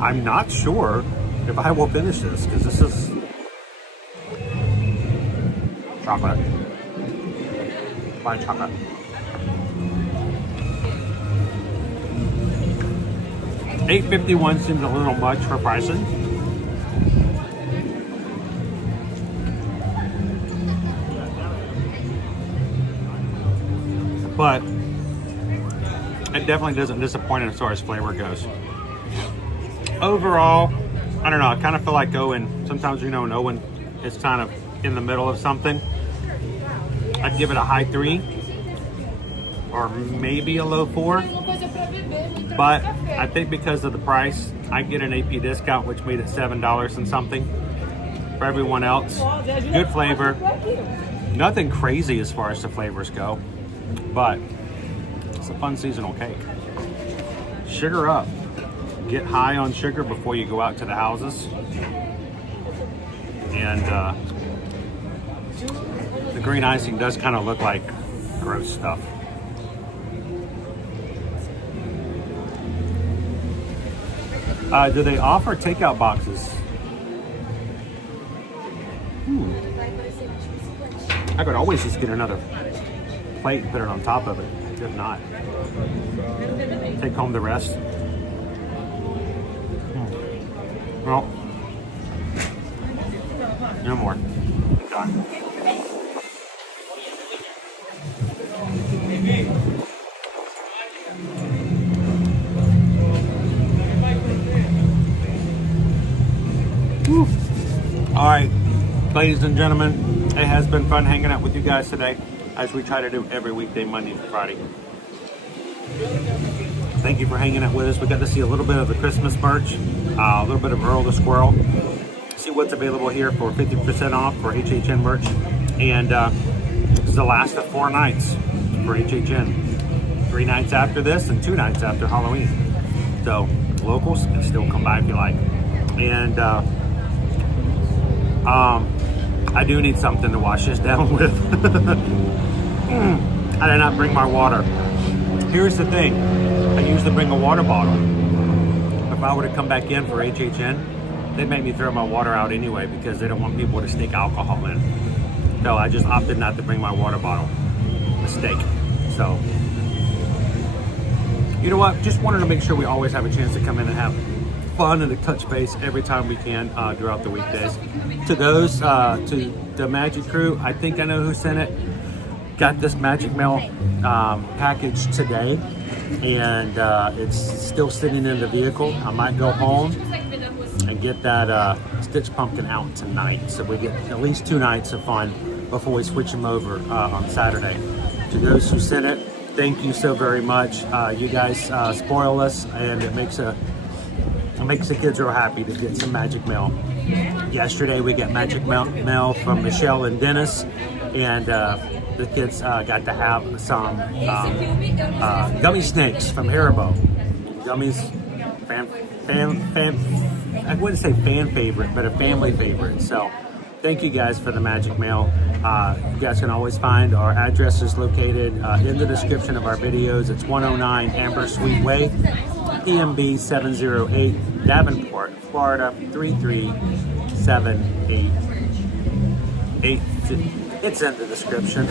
I'm not sure if I will finish this because this is chocolate. Fine chocolate. $8.51 seems a little much for pricing. But it definitely doesn't disappoint as far as flavor goes. Overall, I don't know, I kind of feel like Owen, sometimes you know when Owen is kind of in the middle of something. I'd give it a high 3 or maybe a low 4. But I think because of the price, I get an AP discount, which made it $7 and something. For everyone else, good flavor. Nothing crazy as far as the flavors go, but it's a fun seasonal cake. Sugar up. Get high on sugar before you go out to the houses. And the green icing does kind of look like gross stuff. Do they offer takeout boxes? I could always just get another plate and put it on top of it. If not, take home the rest. Well, no more. Done. Woo. All right, ladies and gentlemen, it has been fun hanging out with you guys today, as we try to do every weekday, Monday to Friday. Thank you for hanging out with us. We got to see a little bit of the Christmas merch, a little bit of Earl the Squirrel, see what's available here for 50% off for HHN merch. And this is the last of 4 nights for HHN. 3 nights after this and 2 nights after Halloween. So locals can still come by if you like. And I do need something to wash this down with. I did not bring my water. Here's the thing, I usually bring a water bottle. If I were to come back in for HHN, they'd make me throw my water out anyway because they don't want people to sneak alcohol in. So I just opted not to bring my water bottle. Mistake. So, you know what, just wanted to make sure we always have a chance to come in and have fun and to touch base every time we can throughout the weekdays. To those, to the Magic Crew, I think I know who sent it. Got this Magic Mail package today, and it's still sitting in the vehicle. I might go home and get that Stitch Pumpkin out tonight, so we get at least 2 nights of fun before we switch them over on Saturday. To those who sent it, thank you so very much. You guys spoil us, and it makes the kids real happy to get some Magic Mail. Yesterday we got Magic Mail from Michelle and Dennis, and the kids got to have some gummy snakes from Haribo. Gummies, I wouldn't say fan favorite, but a family favorite. So thank you guys for the Magic Mail. You guys can always find our addresses located in the description of our videos. It's 109 Ambersweet Way, EMB 708, Davenport, Florida 33788. It's in the description.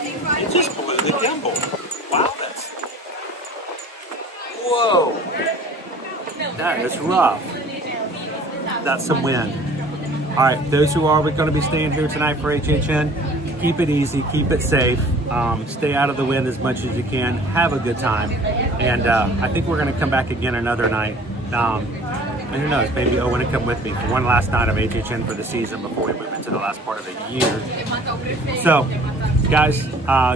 It just blew the gimbal. Wow, that's... Whoa. That is rough. That's some wind. All right, those who are going to be staying here tonight for HHN, keep it easy, keep it safe. Stay out of the wind as much as you can. Have a good time. And I think we're going to come back again another night. And who knows, maybe Owen will come with me for one last night of HHN for the season before we move into the last part of the year. So, guys,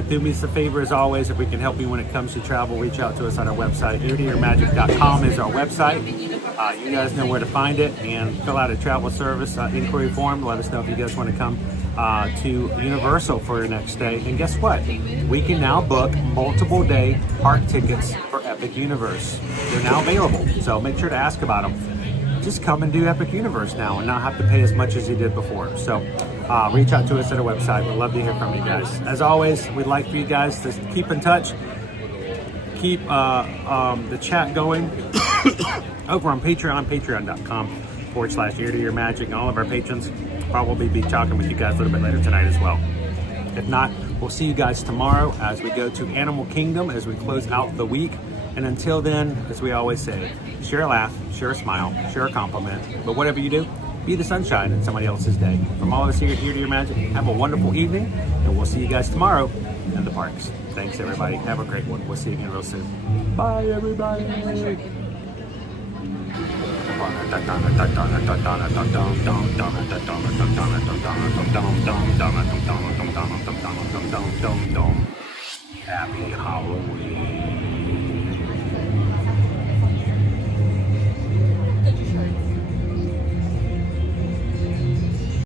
do me a favor as always. If we can help you when it comes to travel, reach out to us on our website. eartoearmagic.com is our website. You guys know where to find it, and fill out a travel service inquiry form. Let us know if you guys want to come to Universal for your next stay. And guess what? We can now book multiple day park tickets for Epic Universe. They're now available, so make sure to ask about them. Just come and do Epic Universe now and not have to pay as much as you did before. So reach out to us at our website. We'd love to hear from you guys. As always, we'd like for you guys to keep in touch. Keep the chat going over on Patreon, patreon.com/eartoearmagic. And all of our patrons probably be talking with you guys a little bit later tonight as well. If not, we'll see you guys tomorrow as we go to Animal Kingdom as we close out the week. And until then, as we always say, share a laugh, share a smile, share a compliment. But whatever you do, be the sunshine in somebody else's day. From all of us here at Ear to Ear Magic, have a wonderful evening, and we'll see you guys tomorrow in the parks. Thanks, everybody. Have a great one. We'll see you again real soon. Bye, everybody. Happy Halloween.